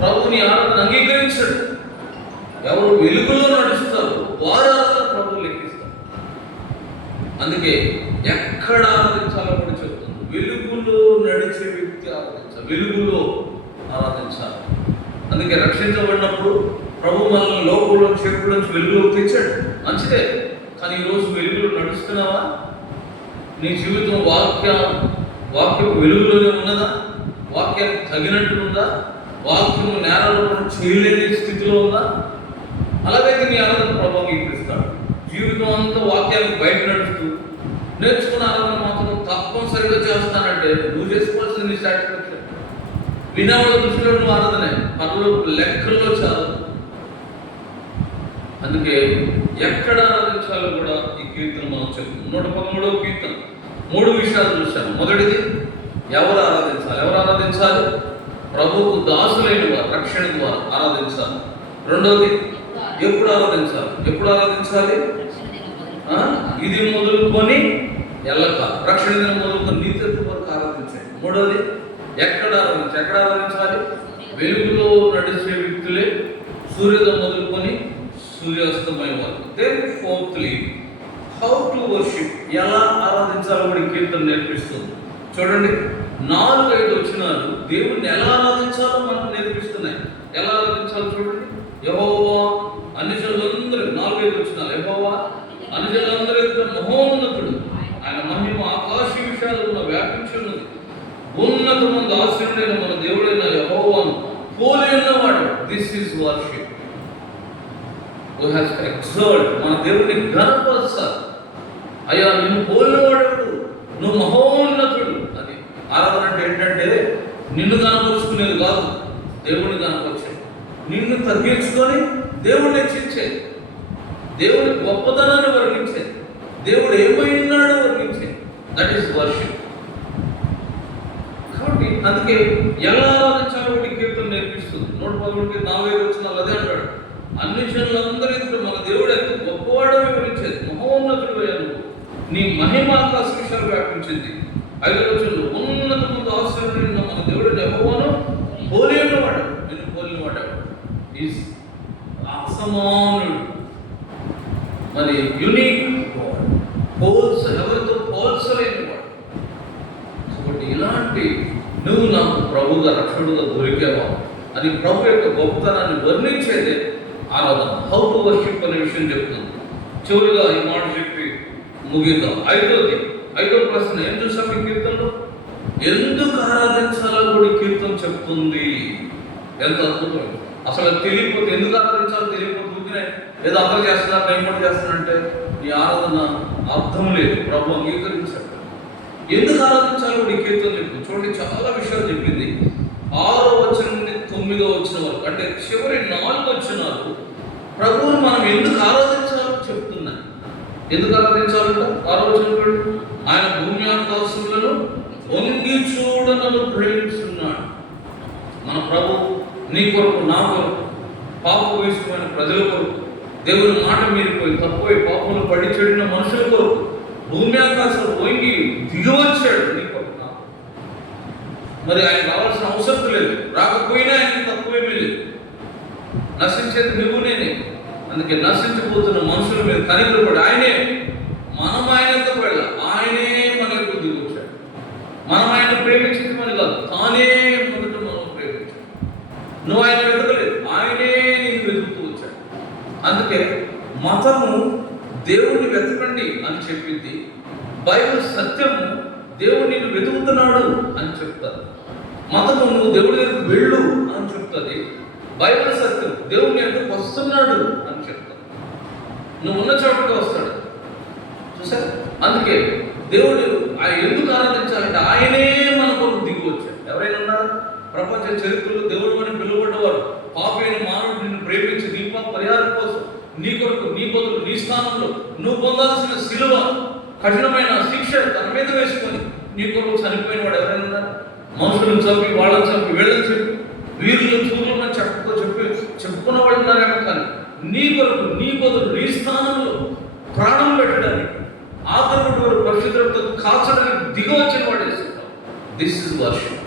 ప్రభుని ఆరాధన అంగీకరించడు. ఎవరు వెలుగులో నడుస్తారో వారు ఆరాధన ప్రభువు లెక్కిస్తారు. అందుకే ఎక్కడ ఆరాధించాలో కూడా చెప్తుంది. వెలుగులో నడిచే వ్యక్తి ఆరాధించాలి, వెలుగులో ఆరాధించాలి. అందుకే రక్షించబడినప్పుడు ప్రభు మనల్ని లోకంలో చెప్పుల నుంచి వెలుగులోకి తెచ్చాడు, మంచిదే. కానీ ఈరోజు వెలుగులో నడుస్తున్నావా? నీ జీవితం వాక్యం వెలుగులోనే ఉన్నదా? వాక్యానికి తగినట్టు ఉందా? వాక్యము నేరారోపణ చేయలేని స్థితిలో ఉందా? అలాగైతే నీ ఆరాధన ప్రభావం అంగీకరిస్తాడు. జీవితం అంతా వాక్యానికి బయట నడుస్తూ నేర్చుకున్న ఆరాధన మాత్రం తప్పనిసరిగా చేస్తానంటే నువ్వు చేసుకోవాల్సింది నీ సాటిస్ఫాక్షన్. వినాల దృష్టిలో నువ్వు ఆరాధనే, పనులు లెక్కల్లో చాలు. అందుకే ఎక్కడ ఆరాధించాలో కూడా ఈ కీర్తన మనం చెప్తాం. 113వ కీర్తన 3 విషయాలు చూశాను. మొదటిది, ఎవరు ఆరాధించాలి? ప్రభువుకు దాసులైన వారు రక్షణ ద్వారా ఆరాధించాలి. రెండవది, ఎప్పుడు ఆరాధించాలి? ఇది మొదలుకొని ఎల్లక రక్షణ దినం మొదలుకొని నీతి వరకు ఆరాధించాలి. మూడవది, ఎక్కడ ఆరాధించాలి? వెలుగులో నడిచే వ్యక్తులే, సూర్యోదయం మొదలుకొని సూర్యాస్తమయం వరకు. Then fourthly, how to worship, ఎలా ఆరాధించాలో కూడా కీర్తన నేర్పిస్తుంది. చూడండి, 4-5 వచనాలు దేవుణ్ణి ఎలా ఆరాధించాలో మనకు నేర్పిస్తున్నాయి. ఎలా ఆరాధించాలో చూడండి. యెహోవా అన్యజనులందరూ, 4-5 వచనాలు. యెహోవా అన్యజనులందరూ ఎదుట మహోన్నతుడు, ఆయన మహిమ ఆకాశ విషయాలను వ్యాపించి ఉన్నది. ఉన్నతమంది ఆశ్రయుడైన మన దేవుడైన యెహోవాను పోలి ఉన్నవాడు. This is worship. Who has exalted, మన దేవుడిని ఘనపరచాలి. అయ్యా, నువ్వు పోలినవాడు, నువ్వు మహోన్నతుడు. అది ఆరాధన అంటే ఏంటంటే నిన్ను కనపరుచుకునేది కాదు, దేవుడిని కనపరిచేది. నిన్ను తగ్గించుకొని దేవుడిని హెచ్చించేది, దేవుడి గొప్పతనాన్ని వర్ణించేది, దేవుడు ఏమైనాడో వర్ణించేది. That is worship. కాబట్టి అందుకే ఎలా ఆరాధించాలో కీర్తన నేర్పిస్తుంది. 111 40 వచనాలు అదే అంటాడు. అన్ని జనులందరూ ఎదుట మన దేవుడు ఎంత గొప్పవాడో వివరించేది. మహోన్నతుడు నీ మహిమ ఆకాశ విషయాలు వ్యాపించింది. 5వ వచనంలో ఉన్నత ముందు ఆశ్రయించిన మన దేవుడు యెహోవాను పోలినవాడు, నేను పోలినవాడు ఈజ్ అసమానుడు, మరి యునిక్, ఎవరితో పోల్చలేని వాడు. కాబట్టి ఇలాంటి నువ్వు నాకు ప్రభుగా రక్షకుడుగా దొరికావా అని ప్రభు యొక్క గొప్పతనాన్ని వర్ణించేదే ఆరాధన. హౌ టు వర్షిప్ అనే విషయం చెప్తుంది. చివరిగా ఈ మాట చెప్పి ముగిద్దాం. ఐదో ప్రశ్న ఏం చూసాం ఈ కీర్తనలో? ఎందుకు ఆరాధించాలో కూడా కీర్తన చెప్తుంది. ఎంత అద్భుతం! అసలు తెలియకపోతే ఎందుకు ఆరాధించాలో తెలియకపోతే ఏదో అందరూ చేస్తున్నారు, నేను కూడా చేస్తానంటే ఈ ఆరాధన అర్థం లేదు. ప్రభు అంగీకరించాడు. ఎందుకు ఆరాధించాలో కూడా ఈ కీర్తన చెప్తుంది. చూడండి, చాలా విషయాలు చెప్పింది. 6వ వచనం నుండి 9వ వచనం వరకు, అంటే చివరి 4 వచనాలు ప్రభువుని మనం ఎందుకు ఆరాధించాలో చెప్తున్నాయి. ఎందుకు ఆరాధించాలంట? 6వ వచనం, ఆయన భూమి ఆకాశములను వంగి చూడనను ప్రేమిస్తున్నాడు. మన ప్రభు నీ కొరకు, నా కొరకు, పాపభూయిష్టమైన ప్రజల కొరకు, దేవుని మాట మీరిపోయి తక్కువ పాపములు పడి చెడిన మనుషుల కొరకు భూమి ఆకాశం వంగి దిగవచ్చాడు నీ కొరకు, నా కొరకు. మరి ఆయన రావాల్సిన అవసరం లేదు, రాకపోయినా ఆయనకి తక్కువేమీ లేదు. నశించేది నువ్వు నేనే. అందుకే నశించిపోతున్న మనుషుల మీద కనికరపడి ఆయనే, మనం ఆయనతో వెళ్ళాలి. ఆయనే మన యొక్క దిగొచ్చాడు. మనం ఆయన ప్రేమించింది మరి కాదు, తానే మొదట మనం ప్రేమించాడు. నువ్వు ఆయన వెతకలేదు, ఆయనే నేను వెతుకుతూ వచ్చాడు. అందుకే మతము దేవుడిని వెతకండి అని చెప్పింది. బైబిల్ సత్యము దేవుడు నిన్ను వెతుకుతున్నాడు అని చెప్తారు. మతము నువ్వు దేవుడి దగ్గరికి వెళ్ళు అని చెప్తుంది. బైబిల్ సత్యం దేవుడిని ఎందుకు వస్తున్నాడు అని చెప్తాడు. నువ్వు ఉన్న చోటుకి వస్తాడు. చూసారు? అందుకే దేవుడు ఆయన ఎందుకు ఆరాధించాలంటే ఆయనే మన కొరకు దిగి వచ్చాడు. ఎవరైనా ఉన్నారు ప్రపంచ చరిత్రలో దేవుడు అని పిలువబడ్డవారు? పాపైన మానవుడు నిన్ను ప్రేమించి నీ పాప పరిహారం కోసం నీ కొరకు, నీ బదులు, నీ స్థానంలో నువ్వు పొందాల్సిన శిలువ, కఠినమైన శిక్ష తన మీద వేసుకొని నీ కొరకు చనిపోయిన వాడు ఎవరైనా ఉన్నారు? మనుషులను చంపి, వాళ్ళని చంపి, వీళ్ళని చెప్పి, వీరులు చూరులను చెప్పుకున్న వాళ్ళు ఉన్నారేమో, కానీ నీ కొరకు, నీ బదులు, నీ స్థానంలో ప్రాణం పెట్టడానికి, ఆఖరి వరకు పరిశుద్ధులతో కాల్చడానికి దిగి వచ్చిన వాడు వేసుకుంటాం. This is worship.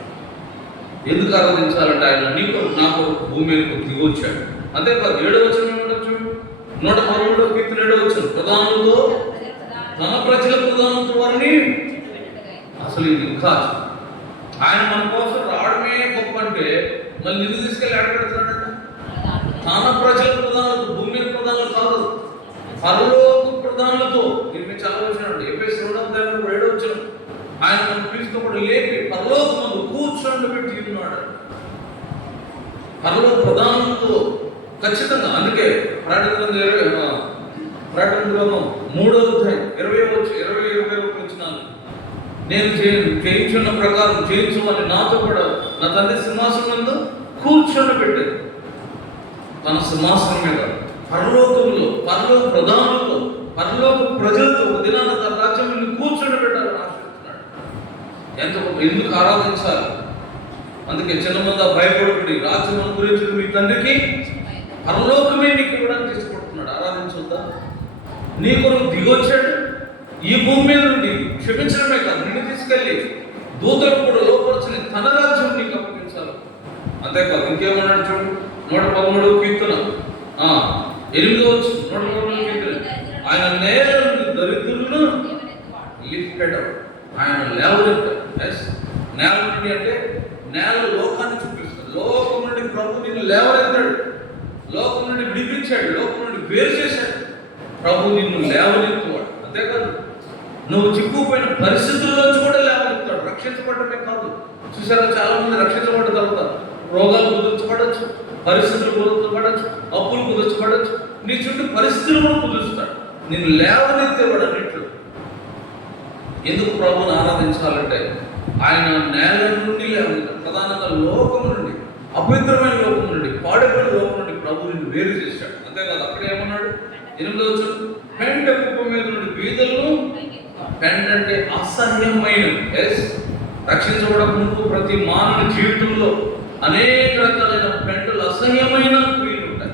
ఎందుకు ఆరాధించాలంటే ఆయన నీ కొరకు, నా కొరకు భూమి మీదకు దిగి వచ్చాడు. అంతేకాదు 7వ వచనం ఉండొచ్చు, 113వ కీర్తన 7వ వచనం, ప్రధానులతో తన ప్రజల ప్రధానంతో వారిని, అసలు ఇది ఇంకా ఆయన మన కోసం రావడమే గొప్ప అంటే మళ్ళీ నిన్ను తీసుకెళ్ళి ఆడబెడుతున్నాడంట. తన ప్రజల ప్రధానులతో, భూమి మీద ప్రధానులు కాదు, పరలోక ప్రధానులతో. మీరు చదవచ్చునండి ఎఫెసీ 2:7 వచ్చిన ఆయన మన క్రీస్తు కూడా లేపి పరలోకమందు కూర్చోబెట్టి ఉన్నాడు. పరలోక ప్రధానులతో ఖచ్చితంగా. అందుకే ప్రకటన గ్రంథం 3వ అధ్యాయం 20 వచనాలు, నేను చేయించున్న ప్రకారం చేయించమని నాతో కూడా నా తండ్రి సింహాసనం నందు కూర్చోబెట్టాడు. తన సింహాసనం మీద పరలోకంలో, పరలోక ప్రధానులతో, పరలోక ప్రజలతో ఒక దినాన తన రాజ్యం కూర్చోబెట్టాలని ఆశిస్తున్నాడు. ఎందుకు ఆరాధించాలి? అందుకే చిన్నమందా భయపడుకుని రాజ్యం గురించి మీ తండ్రికి పరలోకమే నీకు ఇవ్వడానికి ఇష్టపడుతున్నాడు. ఆరాధించొద్దా? నీ కొరకు దిగొచ్చాడు. ఈ భూమి మీద నుండి క్షమించడమే కాదు, నిన్ను తీసుకెళ్ళి దూతలకు కూడా లోపరచని తన రాజ్యం నీకు అప్పగించాలి. అంతేకాదు ఇంకేమన్నాడు చూడు, 113వ కీర్తన 8వ వచనం, 113వ కీర్తన, ఆయన నేల నుండి దరిద్రులను లిఫ్టెడ్ అప్, ఆయన లేవనెత్తాడు. నేల నుండి అంటే నేల లోకాన్ని చూపిస్తుంది. లోకం నుండి ప్రభు నిన్ను లేవనెత్తాడు, లోకం నుండి విడిపించాడు, లోకం నుండి వేరు చేశాడు. ప్రభు నిన్ను లేవనెత్తువాడు. అంతేకాదు నువ్వు చిక్కుపోయిన పరిస్థితుల్లోంచి కూడా లేవనెత్తాడు. రక్షించబడమే కాదు. చూసారా, చాలా మంది రక్షించబడ్డ తర్వాత రోగాలు కుదుర్చబడచ్చు, పరిస్థితులు కుదుర్చబడచ్చు, అప్పులు కుదుర్చబడచ్చు, నీ చుట్టూ పరిస్థితులు కూడా కుదురుస్తాడు. నిన్ను లేవనెత్తేవాడు అన్నింటిలో. ఎందుకు ప్రభువుని ఆరాధించాలంటే ఆయన నేల నుండి లేవనెత్తాడు. ప్రధానంగా లోకం నుండి, అపవిత్రమైన లోకం నుండి, పాడైపోయిన లోకం నుండి ప్రభువుని వేరు చేశాడు. అంతేకాదు, అక్కడ ఏమన్నాడు? 8వ వచనం, పెంట కుప్ప మీద నుండి బీదలను, పెంట అంటే అసహ్యమైన, రక్షించబడక ముందు ప్రతి మానవ జీవితంలో అనేక రకాలైన పెంటలు, అసహ్యమైన క్రియలు ఉంటాయి.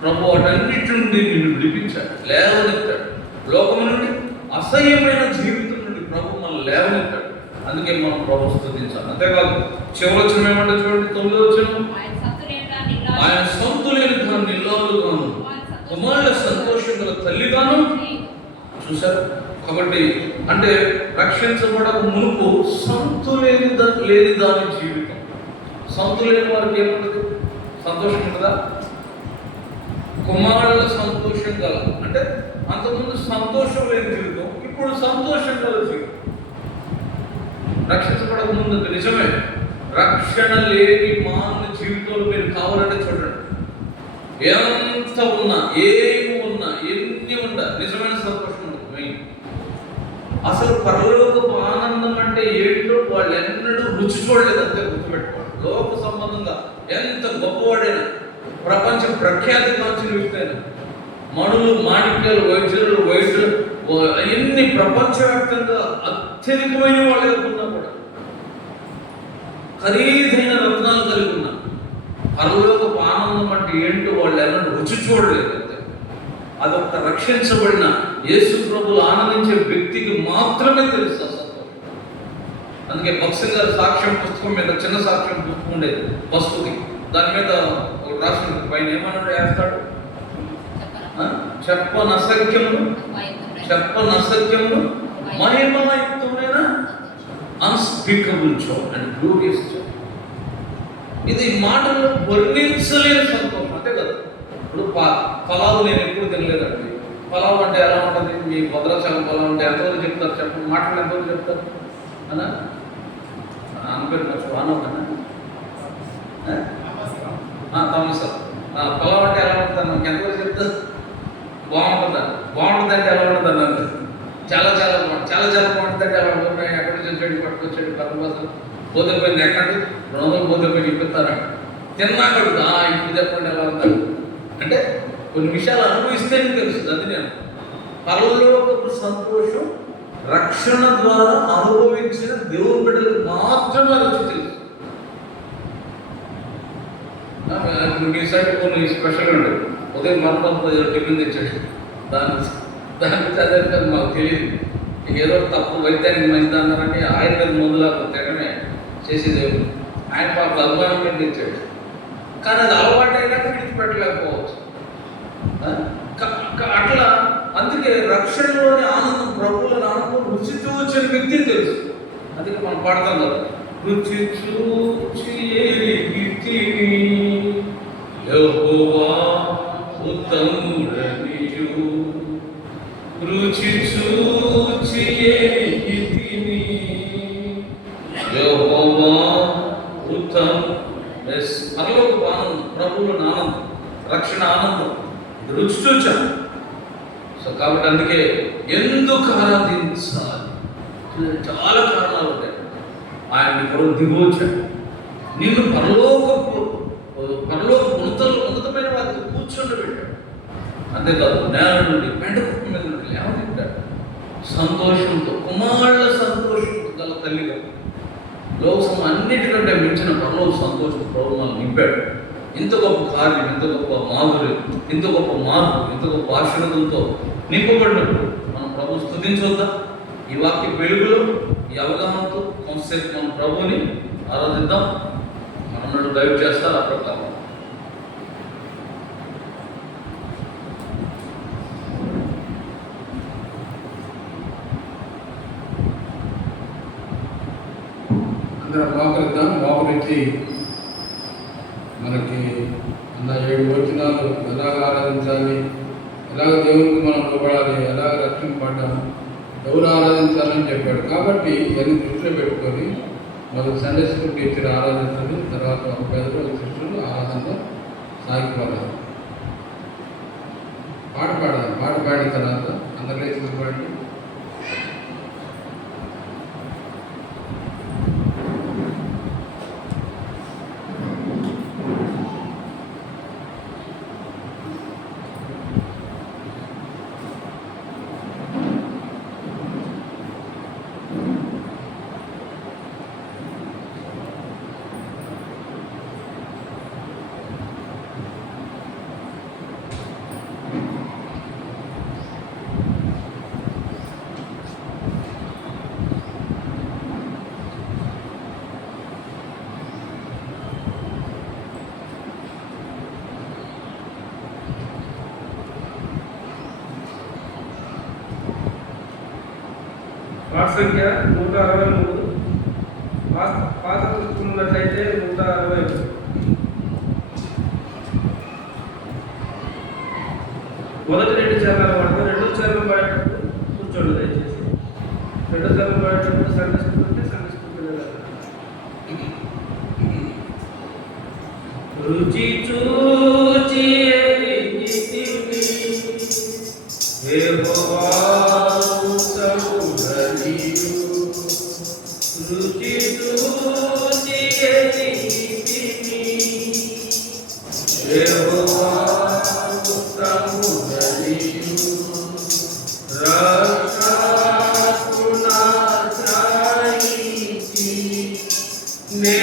ప్రభు వాటన్నిటి నుండి నిన్ను విడిపించాడు, లేవనెత్తాడు. లోకం నుండి, అసహ్యమైన జీవితం నుండి ప్రభు మనల్ని లేవనెత్తాడు. అందుకే మనం ప్రభు స్తుతించాలి. అంతేకాదు, చివరి వచనం ఏమంటే చూడండి, 9వ వచనం, ఆయన సొంతులేని ధనం నిల్లాలుగాను, కుమారుల సంతోషం గల తల్లిగాను. చూసారు? కాబట్టి అంటే రక్షించబడక మునుపు సంతులేని దాని జీవితం. సంతులేని వారికి ఏముంటుంది? సంతోషం ఉంటుందా? కుమారుల సంతోషం గల అంటే అంతకుముందు సంతోషం లేని జీవితం, ఇప్పుడు సంతోషం గల జీవితం. రక్షించబడక ముందు నిజమే, రక్షణ లేని మానవ జీవితంలో మీరు కావాలంటే చూడండి, ఎంత ఉన్నా, ఏమి ఉన్నా, ఎన్ని ఉన్నా నిజమైన సంతోషం ఉండదు. అసలు పరలోకపు ఆనందం అంటే ఏంటో వాళ్ళు ఎన్నడూ రుచి చూడలేదు. అంతే గుర్తుపెట్టుకోండి. లోక సంబంధంగా ఎంత గొప్పవాడైనా, ప్రపంచ ప్రఖ్యాతి కాల్చిన వ్యక్తి అయినా, మణులు, మాణిక్యాలు, వైద్యులు ఎన్ని ప్రపంచవ్యాప్తంగా అత్యధికమైన వాళ్ళు ఎదుర్కొన్నా కూడా, ఖరీదైన రత్నాలు కలిగి ఉన్నా, పరలోకపు ఆనందం అంటే ఏంటో వాళ్ళు ఎన్నడూ రుచి చూడలేదు. అంతే. అదొక రక్షించబడిన యేసు ప్రభువులు ఆనందించే వ్యక్తికి మాత్రమే తెలుసు సంతోషం. అందుకే భక్సింగ్ గారి సాక్ష్యం పుస్తకం మీద, చిన్న సాక్ష్యం పుస్తకం ఉండేది పసుపుకి, దాని మీద ఒక రాష్ట్రం పైన ఏమన్నాడు వేస్తాడు, చెప్పనసఖ్యమును మహిమాయుక్తమైన unspeakable joy and glorious joy. ఇది మాటల్లో వర్ణించలేని సంతోషం. అంతే కదా. ఇప్పుడు పలావు నేను ఎప్పుడు తినలేదండి. పలావు అంటే ఎలా ఉంటుంది? మీ భద్రాచలం పలావు అంటే ఎంతవరకు చెప్తారు చెప్పండి, మాటలు ఎంతవరకు చెప్తారు అన్నా? అనుకోవచ్చు అన్నా తమస పలావు అంటే ఎలా ఉంటుంది మనకి ఎంతవరకు చెప్తారు? బాగుంటుందా? బాగుంటుంది అంటే ఎలా ఉంటుంది అన్నారు? చాలా చాలా బాగుంటుంది. చాలా చాలా బాగుంటుంది అంటే ఎలా ఉంటుంది? ఎక్కడి నుంచి వచ్చాడు, పట్టుకొచ్చాడు, కర్మవాసం పోతే పోయింది, ఎక్కడి 200 పోతే పోయి ఇప్పిస్తారంట. తిన్నాక ఇప్పుడు చెప్పండి ఎలా ఉంటారు అంటే కొన్ని విషయాలు అనుభవిస్తేనే తెలుస్తుంది. అది నేను పరలోకపు సంతోషం రక్షణ ద్వారా అనుభవించిన దేవుని బిడ్డలకు మాత్రమే రుచి తెలుసు. మీ సైడ్ కొన్ని స్పెషల్గా ఉండేది. ఉదయం మరణం టిఫిన్ తెచ్చాడు, దానికి చదివితే మాకు తెలియదు. ఏదో తప్పు వైద్యానికి మంచిది అన్నారంటే ఆయుర్వేద మందులా తెగనే చేసేది. ఆయన పాప అభిమానం మీద తెచ్చాడు, కానీ అది అలవాటు అయినాక విడిచిపెట్టలేకపోవచ్చు. అట్లా అందుకే రక్షణలోని ఆనందం, ప్రభువుల ఆనందం రుచి చూచిన వ్యక్తి తెలుసు. అందుకే మనం పాడతాం కదా, రుచి చూచి యెహోవా ఉత్తముడనియు, రుచి చూచి యెహోవా ఉత్తమ. పరలోకపు ఆనందం, ప్రభువుల ఆనందం, రక్షణ ఆనందం రుచి చూచాం. సో కాబట్టి అందుకే ఎందుకు ఆరాధించాలి? చాలా కారణాలు ఉంటాయి. ఆయన కొరకు దిగొచ్చాడు, నిన్ను పరలోక ఉన్నతమైన వారితో కూర్చోబెట్టాడు. అంతేకాదు, నేల నుండి పెంట కుప్ప మీద నుండి లేవనెత్తాడు. సంతోషంతో, కుమారుల సంతోషంతో గల తల్లిగా, లోకం అన్నిటికంటే మించిన పరలోక సంతోషం ప్రభు మనం నింపాడు. ఇంత గొప్ప కార్యం, ఇంత గొప్ప మాధుర్యం, ఇంత గొప్ప మార్పు, ఇంత గొప్ప ఆశీర్వాదంతో నింపబడినప్పుడు మనం ప్రభు స్తుతించొద్దాం. ఈ వాక్య వెలుగులో, ఈ అవగాహనతో కొంతసేపు మనం ప్రభుని ఆరాధిద్దాం. మనడు దైవ చేస్తారు ఆ ప్రకారం. అందరం మోకరిద్దాం. మోకరించి మనకి అన్న 7 వచనాలు ఎలాగ ఆరాధించాలి, ఎలాగ దేవునికి మనం లోబడాలి, ఎలాగ రక్షింపబడ్డాము, ఎవరు ఆరాధించాలని చెప్పాడు. కాబట్టి ఇవన్నీ దృష్టిలో పెట్టుకొని మొదటి సండే స్కూల్ టీచర్ ఆరాధించాలి, తర్వాత ఒక పెద్ద శిష్యులు ఆరాధనలో సాగిపోవాలి. పాట పాడాలి. పాట పాడిన తర్వాత అందరు లేచి పాడి పాట సంఖ్య 163. పాత చూసుకున్నట్లయితే 160. మొదటి 2 చరణాలు పాడతాం. 2వ చరణం పాడేటప్పుడు కూర్చోండి దయచేసి. 2వ చరణం పాడేటప్పుడు సంఘిస్తుంటే రుచి చూచి ఎరిగితివి యెహోవా ఉత్తముడనియు. రుచి చూచి ఎరిగితివి యెహోవా ఉత్తముడనియు. రక్షకునాశ్రయించి నే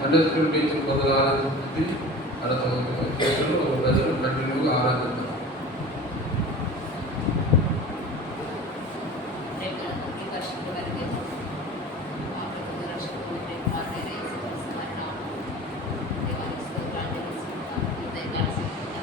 సండే స్కూల్ టీచర్ కొందరు ఆరాధించింది, ప్రజలు కంటిన్యూగా ఆరాధించారు.